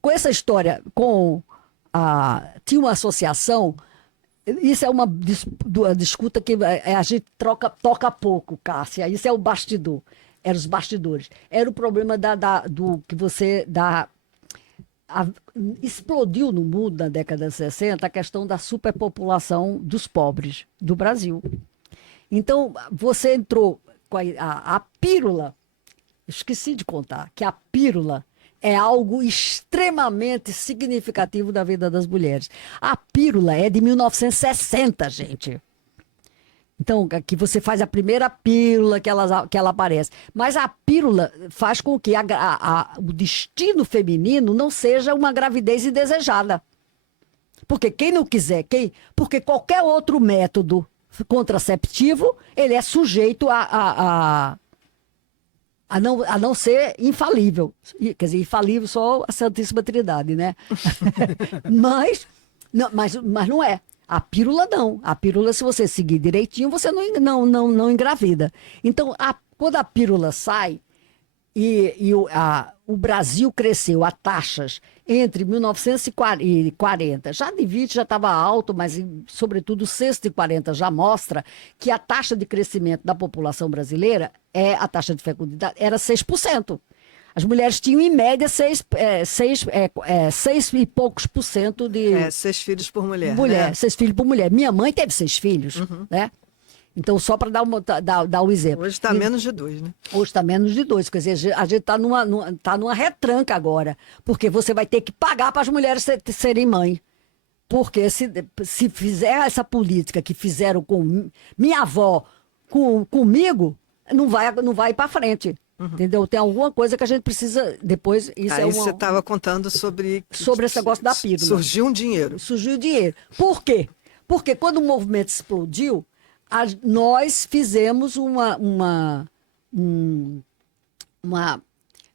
Com essa história, tinha uma associação, isso é uma disputa que a gente toca pouco, Cássia, isso é o bastidor, eram os bastidores. Era o problema do que você explodiu no mundo na década de 60 a questão da superpopulação dos pobres do Brasil. Então, você entrou com a pílula, esqueci de contar, que a pílula é algo extremamente significativo da vida das mulheres. A pílula é de 1960, gente. Então, que você faz a primeira pílula que ela aparece. Mas a pílula faz com que o destino feminino não seja uma gravidez indesejada. Porque quem não quiser, porque qualquer outro método contraceptivo, ele é sujeito a não ser infalível. Quer dizer, infalível só a Santíssima Trindade, né? mas não é. A pílula não. A pílula, se você seguir direitinho, você não engravida. Então, quando a pílula sai, o Brasil cresceu a taxas entre 1940, já de 20 já estava alto, mas sobretudo o censo de 40 já mostra que a taxa de crescimento da população brasileira, a taxa de fecundidade, era 6%. As mulheres tinham, em média, 6 e poucos por cento de... 6 filhos por mulher. Mulher, né? 6 filhos por mulher. Minha mãe teve 6 filhos, né? Então, só para dar um exemplo. Hoje está menos de 2, né? Hoje está menos de 2. Quer dizer, a gente está numa retranca agora. Porque você vai ter que pagar para as mulheres serem mãe. Porque se fizer essa política que fizeram com minha avó, comigo, não vai ir para frente. Entendeu? Tem alguma coisa que a gente precisa depois. Aí você estava contando sobre esse negócio da pílula. Surgiu um dinheiro. Surgiu dinheiro. Por quê? Porque quando o movimento explodiu, nós fizemos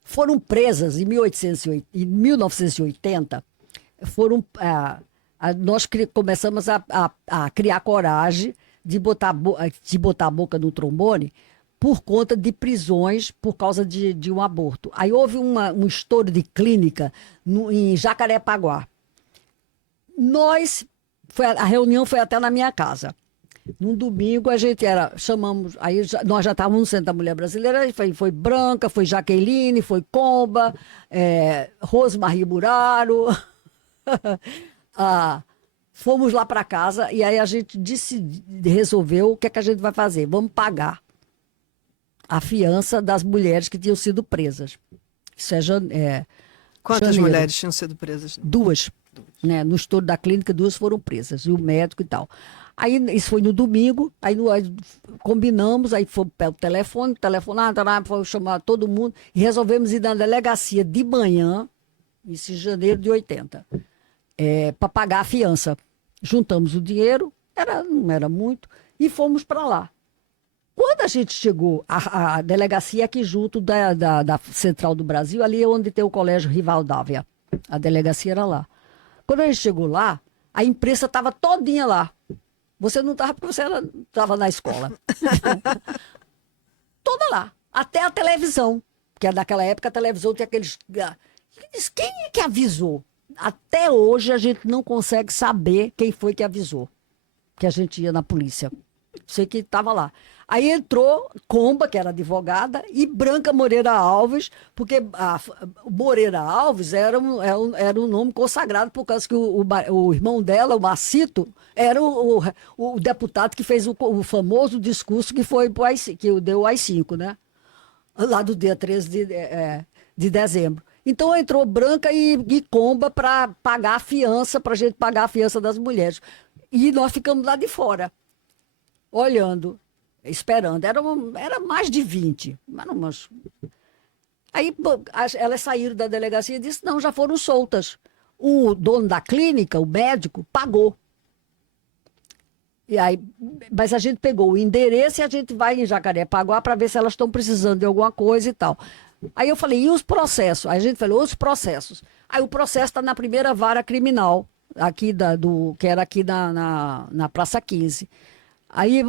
foram presas em 1980, nós começamos a criar coragem de botar a boca no trombone por conta de prisões por causa de um aborto. Aí houve um estouro de clínica em Jacarepaguá. A reunião foi até na minha casa. Num domingo chamamos, nós já estávamos no Centro da Mulher Brasileira, foi Branca, foi Jaqueline, foi Comba, Rosmarie Buraro. Fomos lá para casa e aí a gente resolveu o que é que a gente vai fazer. Vamos pagar a fiança das mulheres que tinham sido presas. Quantas janeiro. mulheres tinham sido presas? 2. Né? No estouro da clínica, 2 foram presas, e o médico e tal. Aí isso foi no domingo, aí combinamos, aí foi pelo telefone, foi chamar todo mundo, e resolvemos ir na delegacia de manhã, isso em janeiro de 80, para pagar a fiança. Juntamos o dinheiro, não era muito, e fomos para lá. Quando a gente chegou, a delegacia aqui junto da Central do Brasil, ali é onde tem o Colégio Rivadavia. A delegacia era lá. Quando a gente chegou lá, a imprensa estava todinha lá. Você não estava porque você estava na escola. Toda lá. Até a televisão. Porque naquela época a televisão tinha aqueles... Quem é que avisou? Até hoje a gente não consegue saber quem foi que avisou que a gente ia na polícia. Sei que estava lá. Aí entrou Comba, que era advogada, e Branca Moreira Alves, porque Moreira Alves era um nome consagrado, por causa que o irmão dela, o Macito, era o deputado que fez o famoso discurso que deu o AI-5, né? Lá do dia 13 de dezembro. Então entrou Branca e Comba para pagar a fiança, para a gente pagar a fiança das mulheres. E nós ficamos lá de fora, olhando, esperando. Era mais de 20. Aí elas saíram da delegacia e disse, não, já foram soltas. O dono da clínica, o médico, pagou. E aí, mas a gente pegou o endereço e a gente vai em Jacarepaguá para ver se elas estão precisando de alguma coisa e tal. Aí eu falei, e os processos? Aí a gente falou, os processos. Aí o processo está na primeira vara criminal, aqui que era aqui na Praça 15. Aí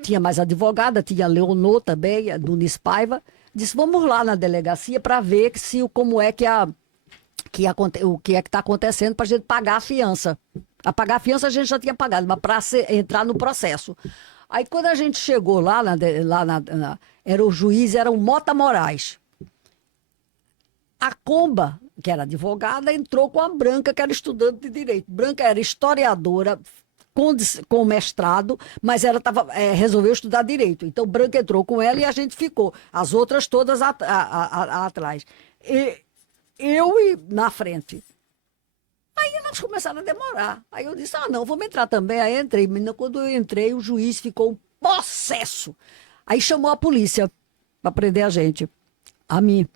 tinha mais advogada, tinha Leonor também, do Paiva, disse, vamos lá na delegacia para ver como é o que é que está acontecendo para a gente pagar a fiança. A pagar a fiança a gente já tinha pagado, mas para entrar no processo. Aí quando a gente chegou lá, era o juiz, era o Mota Moraes. A Comba que era advogada, entrou com a Branca, que era estudante de direito. Branca era historiadora, com mestrado, mas ela resolveu estudar direito. Então, Branca entrou com ela e a gente ficou. As outras todas atrás. Eu na frente. Aí elas começaram a demorar. Aí eu disse, não, vamos entrar também. Aí entrei. Menina, quando eu entrei, o juiz ficou um possesso. Aí chamou a polícia para prender a gente. A mim.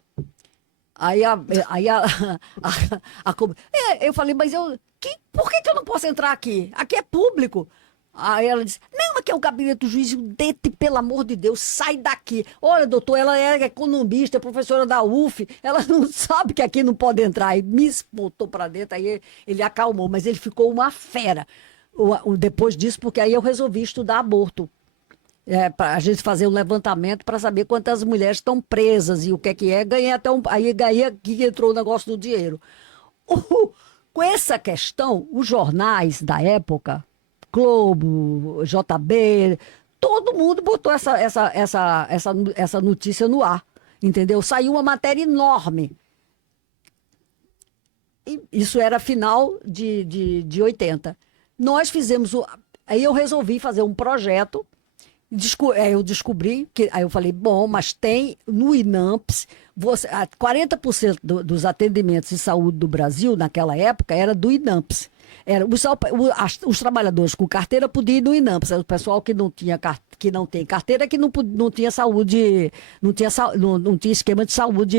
Eu falei, mas por que eu não posso entrar aqui? Aqui é público. Aí ela disse, não, aqui é o gabinete do juiz, Dete, pelo amor de Deus, sai daqui. Olha, doutor, ela é economista, é professora da UF, ela não sabe que aqui não pode entrar. Aí me botou para dentro, aí ele acalmou, mas ele ficou uma fera depois disso, porque aí eu resolvi estudar aborto. Para a gente fazer um levantamento para saber quantas mulheres estão presas e o que é. Ganhei até aí que entrou o negócio do dinheiro. Com essa questão, os jornais da época, Globo, JB, todo mundo botou essa notícia no ar, entendeu? Saiu uma matéria enorme. E isso era final de 80. Nós fizemos... Aí eu resolvi fazer um projeto. Eu descobri que... Aí eu falei, bom, mas tem no INAMPS... 40% dos atendimentos de saúde do Brasil, naquela época, era do INAMPS. Os trabalhadores com carteira podiam ir no INAMPS. O pessoal que não tem carteira, que não tinha saúde, não tinha esquema de saúde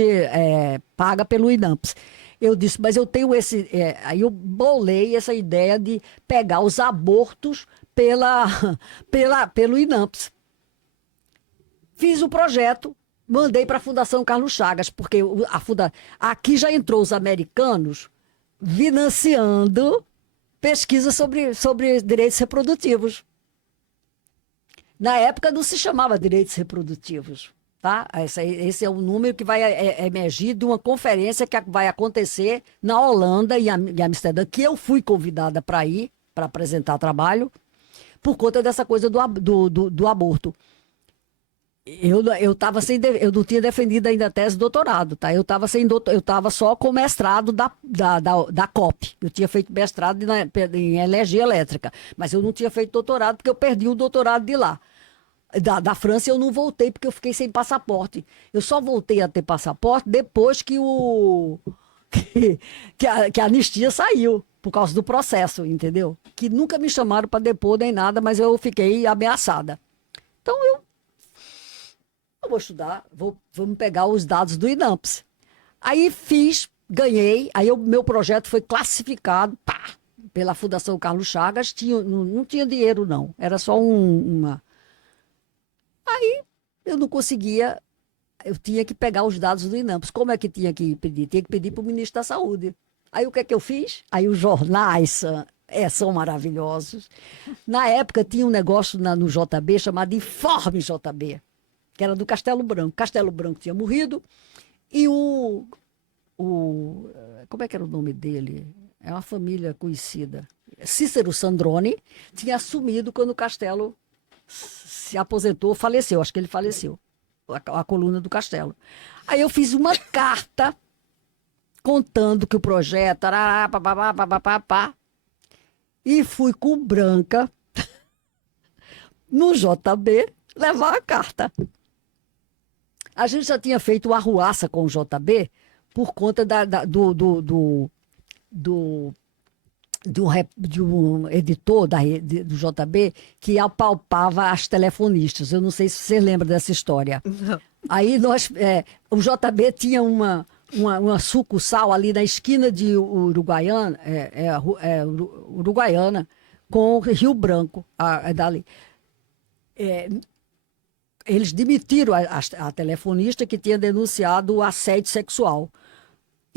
paga pelo INAMPS. Eu disse, mas eu tenho esse... aí eu bolei essa ideia de pegar os abortos pelo INAMPS. Fiz o projeto, mandei para a Fundação Carlos Chagas, porque aqui já entrou os americanos financiando pesquisa sobre direitos reprodutivos. Na época não se chamava direitos reprodutivos. Tá? Esse é um número que vai emergir de uma conferência que vai acontecer na Holanda e em Amsterdã, que eu fui convidada para ir, para apresentar trabalho, por conta dessa coisa do aborto. Eu não tinha defendido ainda a tese de doutorado, tá? Eu estava só com mestrado da COP. Eu tinha feito mestrado em energia elétrica, mas eu não tinha feito doutorado porque eu perdi o doutorado de lá. Da França eu não voltei porque eu fiquei sem passaporte. Eu só voltei a ter passaporte depois que a anistia saiu, por causa do processo, entendeu? Que nunca me chamaram para depor nem nada, mas eu fiquei ameaçada. Então eu vou estudar, vamos pegar os dados do INAMPS. Aí ganhei, aí meu projeto foi classificado pela Fundação Carlos Chagas, não tinha dinheiro não, era só uma... Aí eu não conseguia, eu tinha que pegar os dados do INAMPS. Como é que tinha que pedir? Tinha que pedir para o ministro da Saúde. Aí o que é que eu fiz? Aí os jornais são maravilhosos. Na época tinha um negócio no JB chamado Informe JB, que era do Castelo Branco. Castelo Branco tinha morrido e como é que era o nome dele? É uma família conhecida. Cícero Sandrone tinha assumido quando o Castelo se aposentou, faleceu, acho que ele faleceu, a coluna do Castelo. Aí eu fiz uma carta contando que o projeto e fui com Branca no JB levar a carta. A gente já tinha feito uma arruaça com o JB por conta de um editor do JB que apalpava as telefonistas. Eu não sei se você lembra dessa história. Não. Aí o JB tinha uma sucursal ali na esquina de Uruguaiana, Uruguaiana com Rio Branco, dali. Eles demitiram a telefonista que tinha denunciado o assédio sexual.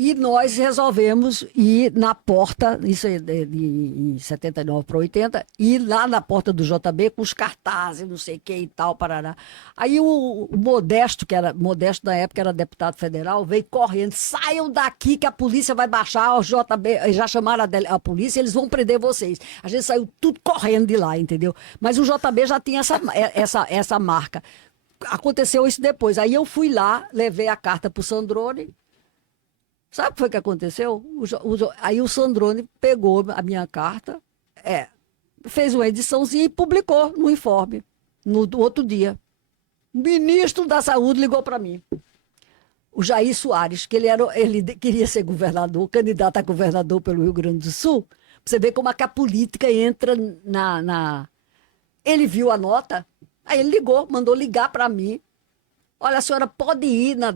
E nós resolvemos ir na porta, isso em 79 para 80, ir lá na porta do JB com os cartazes, não sei o que e tal, parará. Aí o Modesto, Modesto na época era deputado federal, veio correndo, saiam daqui que a polícia vai baixar o JB, já chamaram a polícia, eles vão prender vocês. A gente saiu tudo correndo de lá, entendeu? Mas o JB já tinha essa marca. Aconteceu isso depois. Aí eu fui lá, levei a carta para o Sandrone, Sabe o que foi que aconteceu? Aí o Sandrone pegou a minha carta, fez uma ediçãozinha e publicou no informe, no outro dia. O ministro da Saúde ligou para mim. O Jair Soares, que ele queria ser governador, candidato a governador pelo Rio Grande do Sul. Pra você ver como é que a política entra Ele viu a nota, aí ele ligou, mandou ligar para mim. Olha, a senhora pode ir no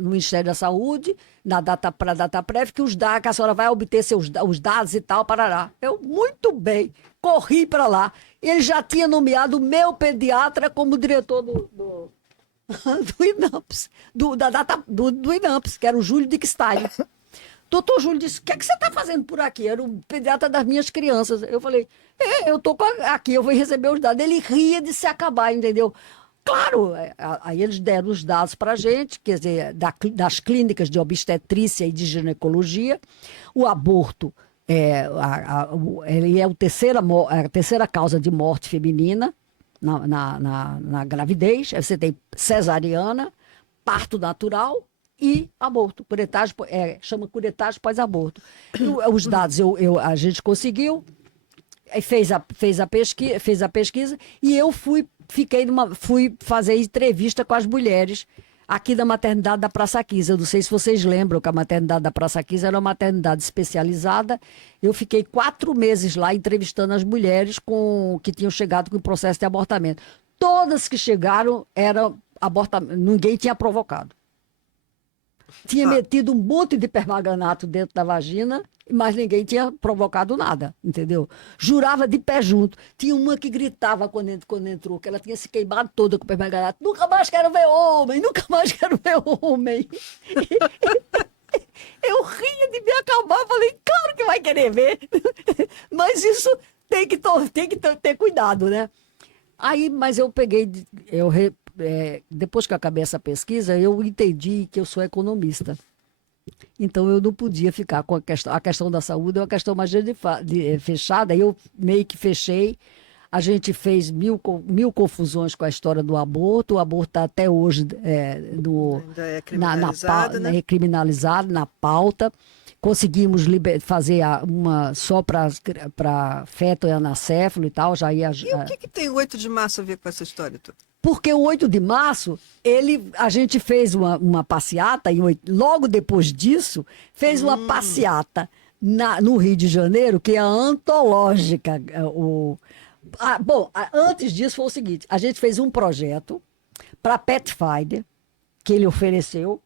Ministério da Saúde, para a DataPrev, que a senhora vai obter os dados e tal, parará. Eu, muito bem, corri para lá. Ele já tinha nomeado o meu pediatra como diretor do INAMPS, do INAMPS, que era o Júlio Dickstein. Doutor Júlio disse, o que é que você está fazendo por aqui? Era o pediatra das minhas crianças. Eu falei, eu estou aqui, eu vou receber os dados. Ele ria de se acabar, entendeu? Claro, aí eles deram os dados para a gente, quer dizer, das clínicas de obstetrícia e de ginecologia. O aborto ele é a terceira causa de morte feminina na gravidez. Aí você tem cesariana, parto natural e aborto. Chama curetagem pós-aborto. Os dados a gente conseguiu, fez a pesquisa e eu fui fazer entrevista com as mulheres aqui da maternidade da Praça 15. Eu não sei se vocês lembram que a maternidade da Praça 15 era uma maternidade especializada. Eu fiquei 4 meses lá entrevistando as mulheres que tinham chegado com o processo de abortamento. Todas que chegaram eram abortamento, ninguém tinha provocado. Tinha metido um monte de permanganato dentro da vagina, mas ninguém tinha provocado nada, entendeu? Jurava de pé junto. Tinha uma que gritava quando entrou, que ela tinha se queimado toda com o permanganato. Nunca mais quero ver homem, nunca mais quero ver homem. Eu ria de me acalmar, falei, claro que vai querer ver. Mas isso tem que ter cuidado, né? Aí, mas eu peguei, depois que eu acabei essa pesquisa, eu entendi que eu sou economista. Então, eu não podia ficar com a questão da saúde, é uma questão mais fechada. Eu meio que fechei. A gente fez mil confusões com a história do aborto. O aborto está até hoje ainda é criminalizado, né? Criminalizado na pauta. Conseguimos fazer uma só para feto e anacéfalo e tal. E o que tem o 8 de março a ver com essa história toda? Porque o 8 de março, a gente fez uma passeata, e logo depois disso, fez uma passeata no Rio de Janeiro, que é antológica. Antes disso foi o seguinte, a gente fez um projeto para Pathfinder, que ele ofereceu,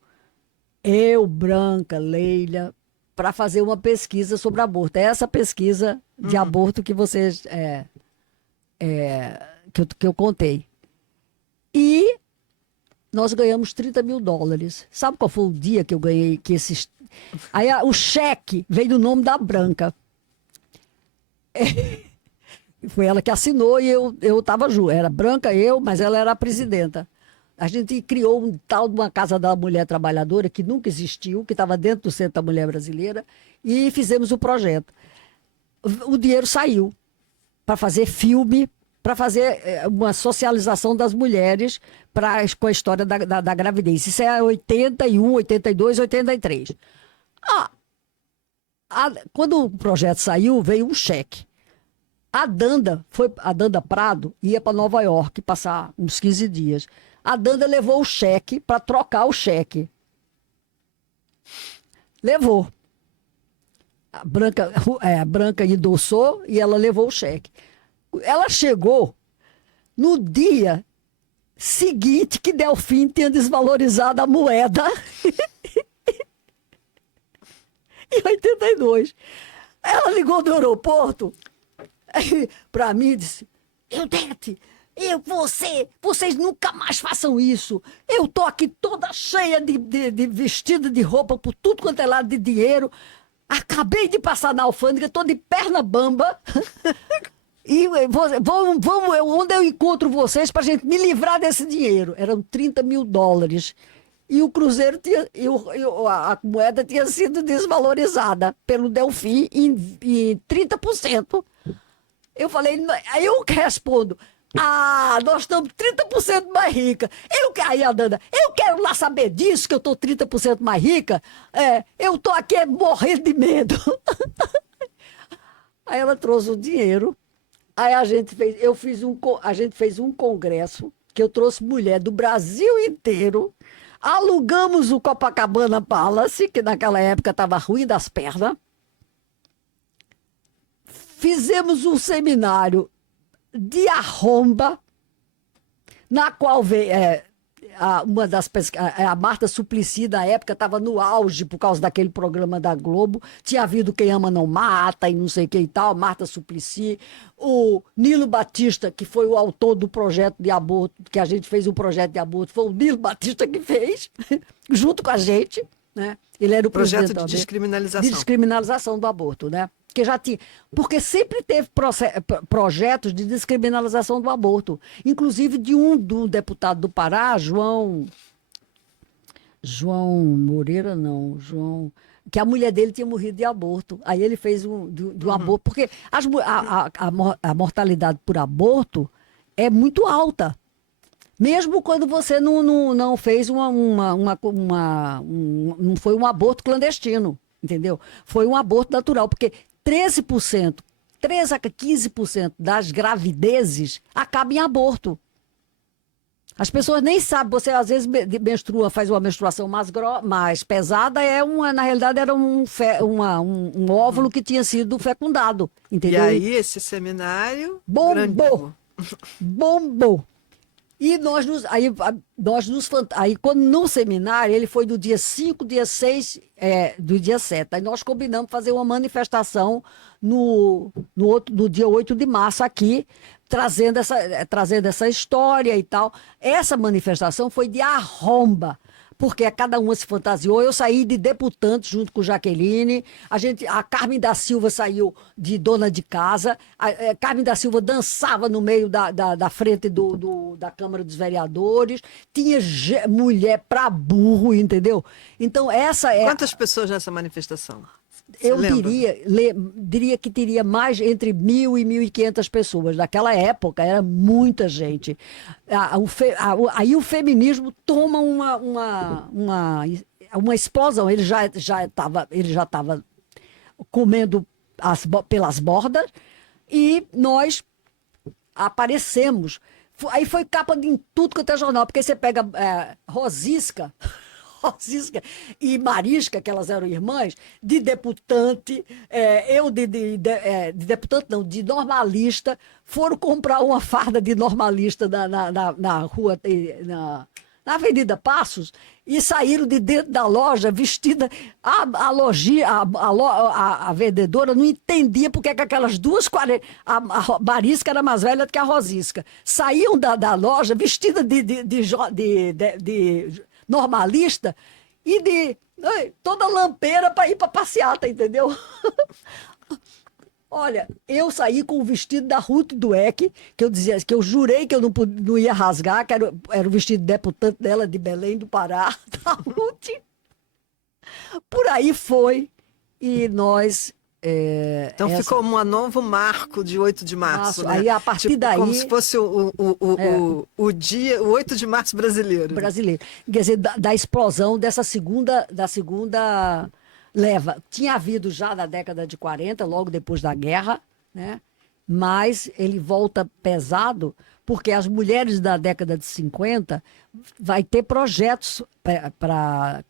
eu, Branca, Leila, para fazer uma pesquisa sobre aborto. É essa pesquisa de aborto que vocês que eu contei. E nós ganhamos $30 mil. Sabe qual foi o dia que eu ganhei? Aí o cheque veio do nome da Branca. Foi ela que assinou e eu estava junto. Era Branca, mas ela era a presidenta. A gente criou um tal de uma Casa da Mulher Trabalhadora que nunca existiu, que estava dentro do Centro da Mulher Brasileira, e fizemos o projeto. O dinheiro saiu para fazer filme, para fazer uma socialização das mulheres com a história da gravidez. Isso é 81, 82, 83. Quando o projeto saiu, veio um cheque. A Danda Prado ia para Nova York passar uns 15 dias. A Danda levou o cheque para trocar o cheque. Levou. A Branca endossou e ela levou o cheque. Ela chegou no dia seguinte que Delfim tinha desvalorizado a moeda em 82. Ela ligou do aeroporto para mim e disse, Eudete, vocês nunca mais façam isso. Eu tô aqui toda cheia de vestido, de roupa, por tudo quanto é lado de dinheiro. Acabei de passar na alfândega, tô de perna bamba. E vamos, onde eu encontro vocês para a gente me livrar desse dinheiro? Eram $30 mil. E o cruzeiro a moeda tinha sido desvalorizada pelo Delfim em 30%. Eu falei, aí eu respondo, Ah, nós estamos 30% mais rica. Aí a Dana, eu quero lá saber disso, que eu estou 30% mais rica. Eu estou aqui morrendo de medo. Aí ela trouxe o dinheiro. Aí a gente fez um congresso, que eu trouxe mulher do Brasil inteiro. Alugamos o Copacabana Palace, que naquela época estava ruim das pernas. Fizemos um seminário de arromba, na qual veio a Marta Suplicy, na época, estava no auge por causa daquele programa da Globo. Tinha havido Quem Ama Não Mata e não sei o que e tal, Marta Suplicy. O Nilo Batista, que foi o autor do projeto de aborto, que a gente fez um projeto de aborto, foi o Nilo Batista que fez, junto com a gente, né? Ele era o Projeto de presidente descriminalização. de descriminalização do aborto, né? Porque sempre teve projetos de descriminalização do aborto, inclusive do deputado do Pará, João Moreira, não, que a mulher dele tinha morrido de aborto. Aí ele fez do aborto, porque a mortalidade por aborto é muito alta. Mesmo quando você não fez não foi um aborto clandestino, entendeu? Foi um aborto natural, porque 13 a 15% das gravidezes acabam em aborto. As pessoas nem sabem, você às vezes menstrua, faz uma menstruação mais pesada, na realidade era um óvulo que tinha sido fecundado, entendeu? E aí esse seminário bombou. E aí quando no seminário, ele foi do dia 5, dia 6, do dia 7. Aí nós combinamos fazer uma manifestação no dia 8 de março aqui, trazendo essa história e tal. Essa manifestação foi de arromba, porque cada uma se fantasiou. Eu saí de deputante junto com Jaqueline, a Carmen da Silva saiu de dona de casa, a Carmen da Silva dançava no meio da frente da Câmara dos Vereadores, tinha mulher pra burro, entendeu? Então essa é... Quantas pessoas nessa manifestação? Eu diria que teria mais entre 1.000 e 1.500 pessoas. Naquela época era muita gente. Aí o feminismo toma uma explosão. Ele já estava comendo pelas bordas e nós aparecemos. Aí foi capa em tudo quanto é jornal, porque você pega Rosisca e Marisca, que elas eram irmãs, de deputante, eu de deputante não, de normalista, foram comprar uma farda de normalista na rua, na Avenida Passos, e saíram de dentro da loja vestida. A vendedora não entendia porque que aquelas duas a Marisca era mais velha do que a Rosisca. Saíam da loja vestida de normalista e toda lampeira para ir para passeata, entendeu? Olha, eu saí com o vestido da Ruth Dueck, que eu jurei que eu não ia rasgar, que era o vestido de deputante dela de Belém do Pará, da Ruth. Por aí foi, e nós... Então ficou um novo marco de 8 de março, né? Aí a partir daí... Como se fosse o dia, o 8 de março brasileiro. Brasileiro. Quer dizer, da explosão da segunda leva. Tinha havido já na década de 40, logo depois da guerra, né? Mas ele volta pesado, porque as mulheres da década de 50 vai ter projetos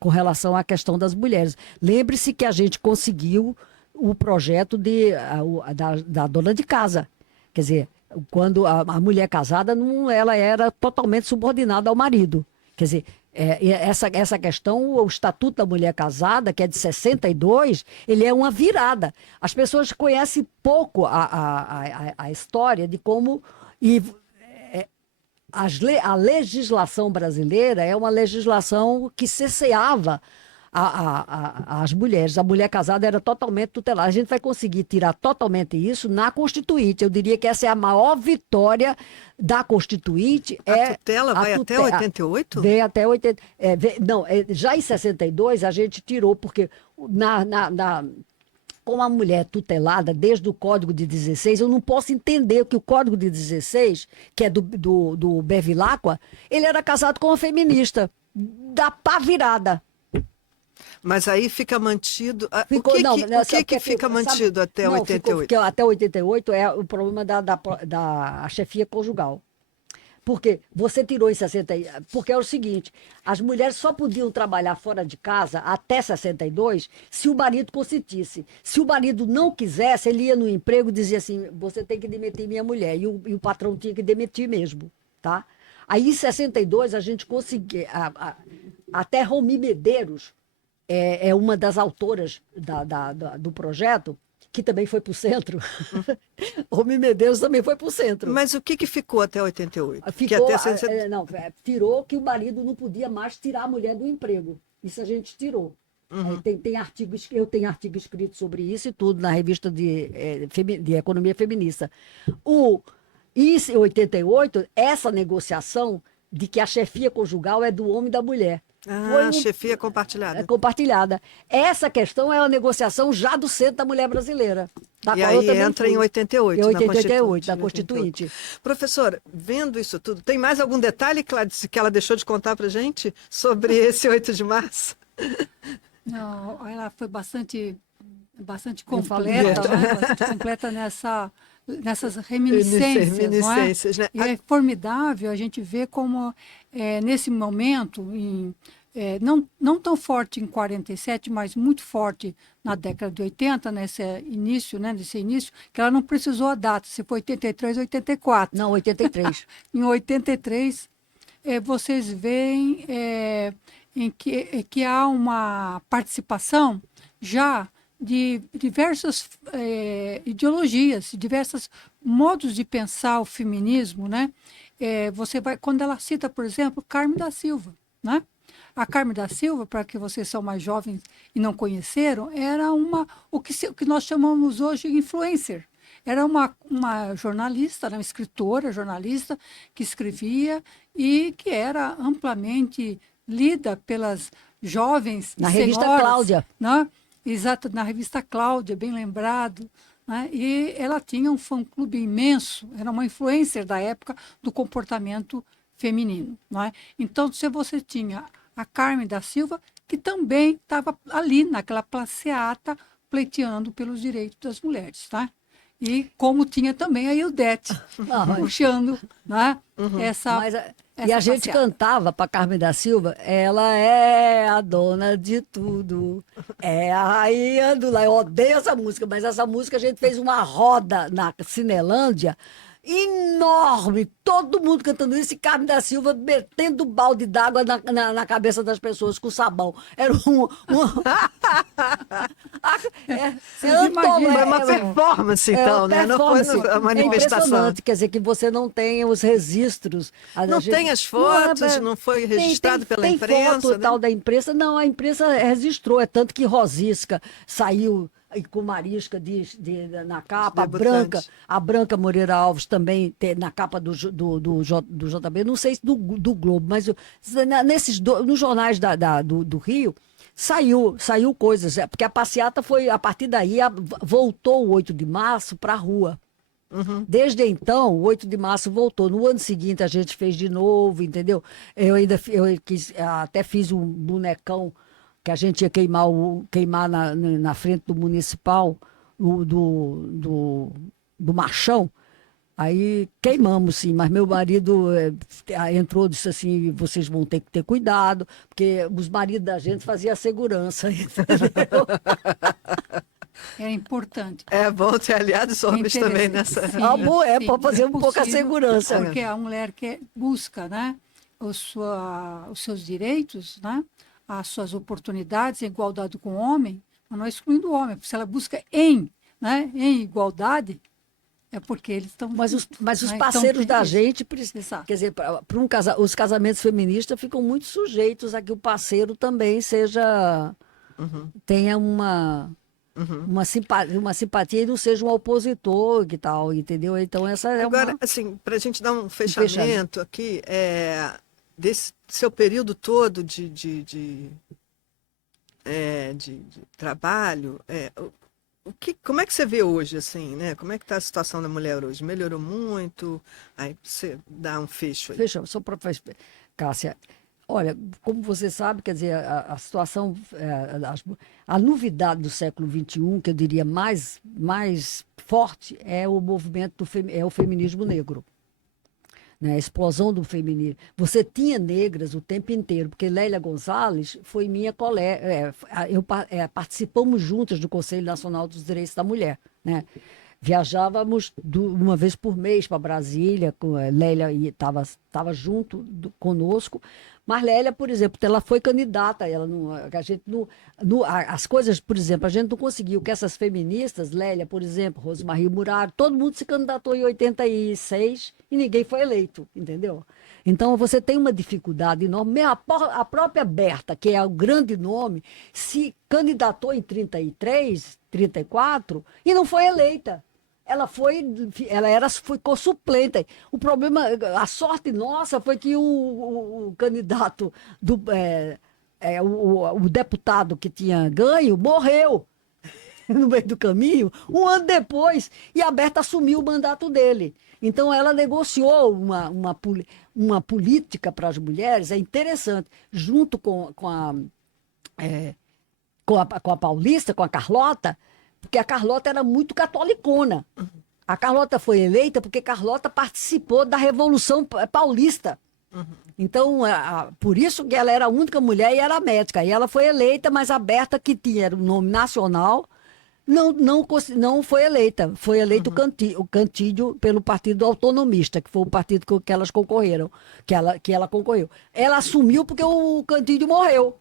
com relação à questão das mulheres. Lembre-se que a gente conseguiu o projeto da dona de casa. Quer dizer, quando a mulher casada, ela era totalmente subordinada ao marido. Quer dizer, essa questão, o Estatuto da Mulher Casada, que é de 62, ele é uma virada. As pessoas conhecem pouco a história de como... A legislação brasileira é uma legislação que cesseava as mulheres. A mulher casada era totalmente tutelada. A gente vai conseguir tirar totalmente isso na Constituinte. Eu diria que essa é a maior vitória da Constituinte. A tutela vai até 88? Vem até 80. Já em 62 a gente tirou, porque com a mulher tutelada desde o Código de 16, eu não posso entender que o Código de 16, que é do Bevilacqua, ele era casado com uma feminista, da pá virada. Mas aí fica mantido. Ficou, não, O que fica mantido até não, 88? Até 88 é o problema da chefia conjugal. Porque você tirou em 60. Porque é o seguinte: as mulheres só podiam trabalhar fora de casa até 62 se o marido consentisse. Se o marido não quisesse, ele ia no emprego e dizia assim: você tem que demitir minha mulher. E o patrão tinha que demitir mesmo. Tá? Aí, em 62, a gente conseguiu. Até Romi Medeiros é uma das autoras do projeto, que também foi para o centro. Romi Medeiros também foi para o centro. Mas o que ficou até 88? Ficou, até 60... tirou que o marido não podia mais tirar a mulher do emprego. Isso a gente tirou. Uhum. Eu tenho artigo escrito sobre isso e tudo na revista de Economia Feminista. Em 88, essa negociação de que a chefia conjugal é do homem e da mulher. Chefia compartilhada. Compartilhada. Essa questão é uma negociação já do centro da mulher brasileira. E aí entra em 88, em 88, na Constituinte. Professora, vendo isso tudo, tem mais algum detalhe que ela deixou de contar para gente sobre esse 8 de março? Não, ela foi bastante completa, né? Bastante completa nessas reminiscências, né? E é formidável a gente ver como, nesse momento, não tão forte em 47, mas muito forte na década de 80, nesse início, que ela não precisou a data, se foi 83 ou 84. Não, 83. Em 83, vocês veem em que há uma participação já de diversas ideologias, diversos modos de pensar o feminismo, né? Quando ela cita, por exemplo, Carmen da Silva, né? A Carmen da Silva, para que vocês são mais jovens e não conheceram, era o que nós chamamos hoje de influencer. Era uma jornalista, uma escritora, jornalista, que escrevia e que era amplamente lida pelas jovens na senhoras, revista Cláudia. Né? Exato, na revista Cláudia, bem lembrado. Né? E ela tinha um fã-clube imenso, era uma influencer da época do comportamento feminino. Não é? Então, se você tinha a Carmen da Silva, que também estava ali, naquela passeata, pleiteando pelos direitos das mulheres. Tá? E como tinha também a Ildete, puxando, né? E a gente cantava para Carmen da Silva: ela é a dona de tudo, é a rainha do lar. Eu odeio essa música, mas essa música a gente fez uma roda na Cinelândia enorme, todo mundo cantando isso, e Carmen da Silva metendo balde d'água na cabeça das pessoas com sabão. Era uma performance, então, né? Não foi uma manifestação. É impressionante, quer dizer, que você não tem os registros. Não tem as fotos, não foi registrado pela imprensa. Tem foto, né? tal da imprensa. Não, a imprensa registrou, é tanto que Rosisca saiu com Marisca na capa, a Branca Moreira Alves também na capa do JB, não sei se do Globo, mas nos jornais do Rio saiu coisas, porque a passeata foi, a partir daí, voltou o 8 de março para a rua. Uhum. Desde então, o 8 de março voltou. No ano seguinte a gente fez de novo, entendeu? Eu até fiz um bonecão que a gente ia queimar na frente do municipal, do Marchão. Aí queimamos, sim, mas meu marido entrou e disse assim: vocês vão ter que ter cuidado, porque os maridos da gente faziam a segurança, entendeu? É importante. É bom ter aliados homens também nessa... Sim, para fazer um pouco a segurança. Porque a mulher que busca, né, os seus direitos, né, as suas oportunidades em igualdade com o homem, mas não excluindo o homem, porque se ela busca em igualdade, é porque eles estão... Mas os parceiros da gente, Exato. Quer dizer, os casamentos feministas ficam muito sujeitos a que o parceiro também tenha uma simpatia e não seja um opositor e tal, entendeu? Então essa é Agora, assim, para a gente dar um fechamento aqui, desse seu período todo de trabalho, Como é que você vê hoje, assim, né? Como é que está a situação da mulher hoje? Melhorou muito? Aí você dá um fecho aí. Veja, só para Cássia, olha, como você sabe, quer dizer, a situação, a novidade do século XXI, que eu diria mais forte, é o movimento é o feminismo negro. Né, a explosão do feminismo. Você tinha negras o tempo inteiro, porque Lélia Gonzalez foi minha colega, participamos juntas do Conselho Nacional dos Direitos da Mulher, né? Viajávamos uma vez por mês para Brasília, com a Lélia estava junto conosco, mas Lélia, por exemplo, ela foi candidata, ela não, a gente não, as coisas, por exemplo, a gente não conseguiu que essas feministas, Lélia, por exemplo, Rosemarie Muraro, todo mundo se candidatou em 86 e ninguém foi eleito, entendeu? Então você tem uma dificuldade enorme. A própria Berta, que é o grande nome, se candidatou em 33, 34 e não foi eleita. Ficou suplente. O problema, a sorte nossa foi que o candidato o deputado que tinha ganho morreu no meio do caminho, um ano depois, e a Berta assumiu o mandato dele. Então, ela negociou uma política para as mulheres, é interessante, junto com a Paulista, com a Carlota, porque a Carlota era muito catolicona. A Carlota foi eleita porque Carlota participou da Revolução Paulista. Então, por isso que ela era a única mulher e era médica. E ela foi eleita, mas a Berta, que tinha o nome nacional, não foi eleita. Foi eleito o Cantídio pelo Partido Autonomista, que foi o partido que elas concorreram, que ela concorreu. Ela assumiu porque o Cantídio morreu.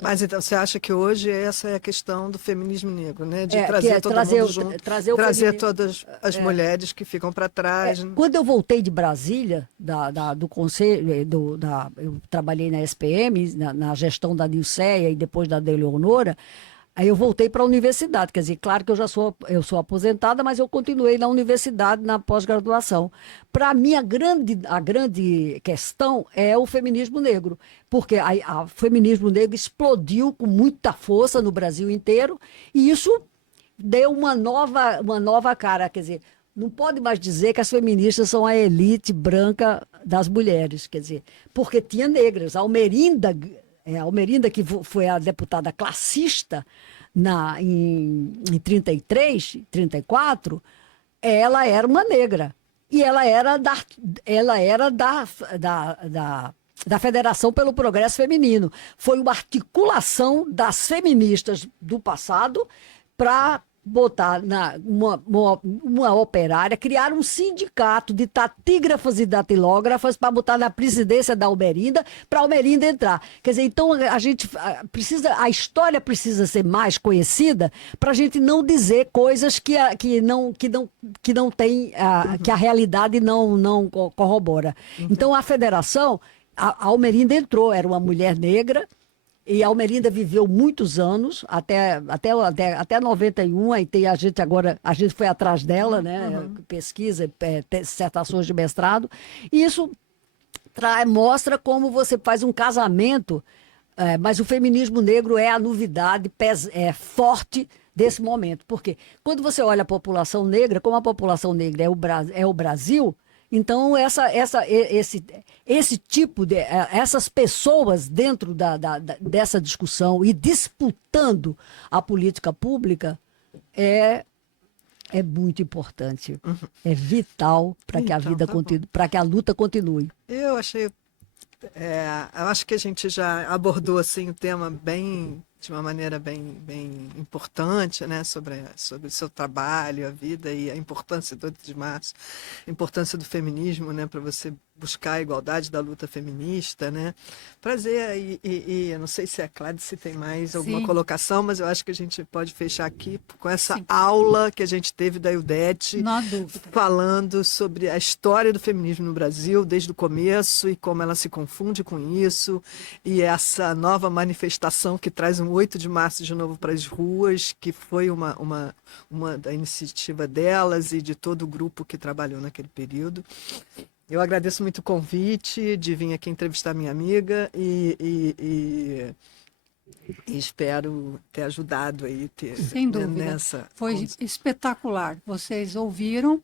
Mas então você acha que hoje essa é a questão do feminismo negro, né? De trazer todo mundo junto, trazer todas as mulheres que ficam para trás. Quando eu voltei de Brasília, do conselho, eu trabalhei na SPM, na gestão da Nilceia e depois da Eleonora. Aí eu voltei para a universidade, quer dizer, claro que eu sou aposentada, mas eu continuei na universidade, na pós-graduação. Para mim, a grande questão é o feminismo negro, porque o feminismo negro explodiu com muita força no Brasil inteiro, e isso deu uma nova cara, quer dizer, não pode mais dizer que as feministas são a elite branca das mulheres, quer dizer, porque tinha negras. A Almerinda, que foi a deputada classista em 33, 34, ela era uma negra. E ela era da Federação pelo Progresso Feminino. Foi uma articulação das feministas do passado para botar uma operária, criar um sindicato de tatígrafas e datilógrafas para botar na presidência da Almerinda, para a Almerinda entrar. Quer dizer, então a história precisa ser mais conhecida para a gente não dizer coisas que não tem, que a realidade não corrobora. Então a federação, a Almerinda entrou, era uma mulher negra. E a Almerinda viveu muitos anos, até 91, aí a gente foi atrás dela, né? Pesquisa, dissertações de mestrado. E isso mostra como você faz um casamento, mas o feminismo negro é a novidade forte desse momento. Porque quando você olha a população negra, como a população negra é o Brasil, então, esse tipo essas pessoas dentro dessa discussão e disputando a política pública é muito importante. É vital para que a vida continue, para que a luta continue. Eu acho que a gente já abordou assim o tema de uma maneira bem importante, né, sobre o seu trabalho, a vida e a importância do 8 de março, a importância do feminismo, né, para você buscar a igualdade da luta feminista, né? Prazer, e eu não sei se a Cláudia tem mais alguma colocação, mas eu acho que a gente pode fechar aqui com essa aula que a gente teve da Ildete, falando sobre a história do feminismo no Brasil, desde o começo, e como ela se confunde com isso, e essa nova manifestação que traz um 8 de março de novo para as ruas, que foi uma da iniciativa delas e de todo o grupo que trabalhou naquele período. Eu agradeço muito o convite de vir aqui entrevistar minha amiga e E espero ter ajudado aí Sem dúvida. nessa. Foi espetacular. Vocês ouviram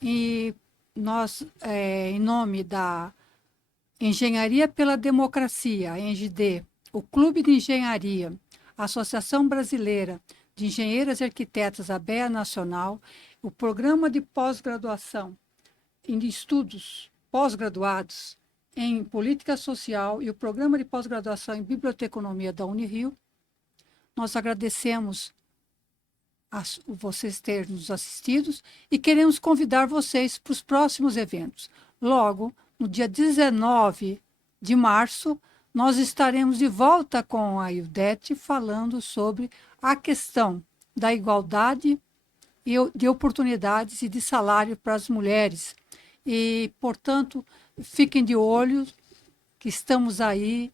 e nós, em nome da Engenharia pela Democracia, ENGD, o Clube de Engenharia, a Associação Brasileira de Engenheiras e Arquitetas, ABEA Nacional, o Programa de Pós-Graduação em Estudos Pós-Graduados em Política Social e o Programa de Pós-Graduação em Biblioteconomia da Unirio, nós agradecemos vocês terem nos assistido e queremos convidar vocês para os próximos eventos. Logo, no dia 19 de março, nós estaremos de volta com a Ildete falando sobre a questão da igualdade de oportunidades e de salário para as mulheres. E, portanto, fiquem de olho que estamos aí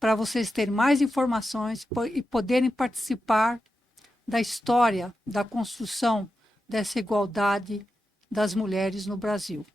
para vocês terem mais informações e poderem participar da história da construção dessa igualdade das mulheres no Brasil.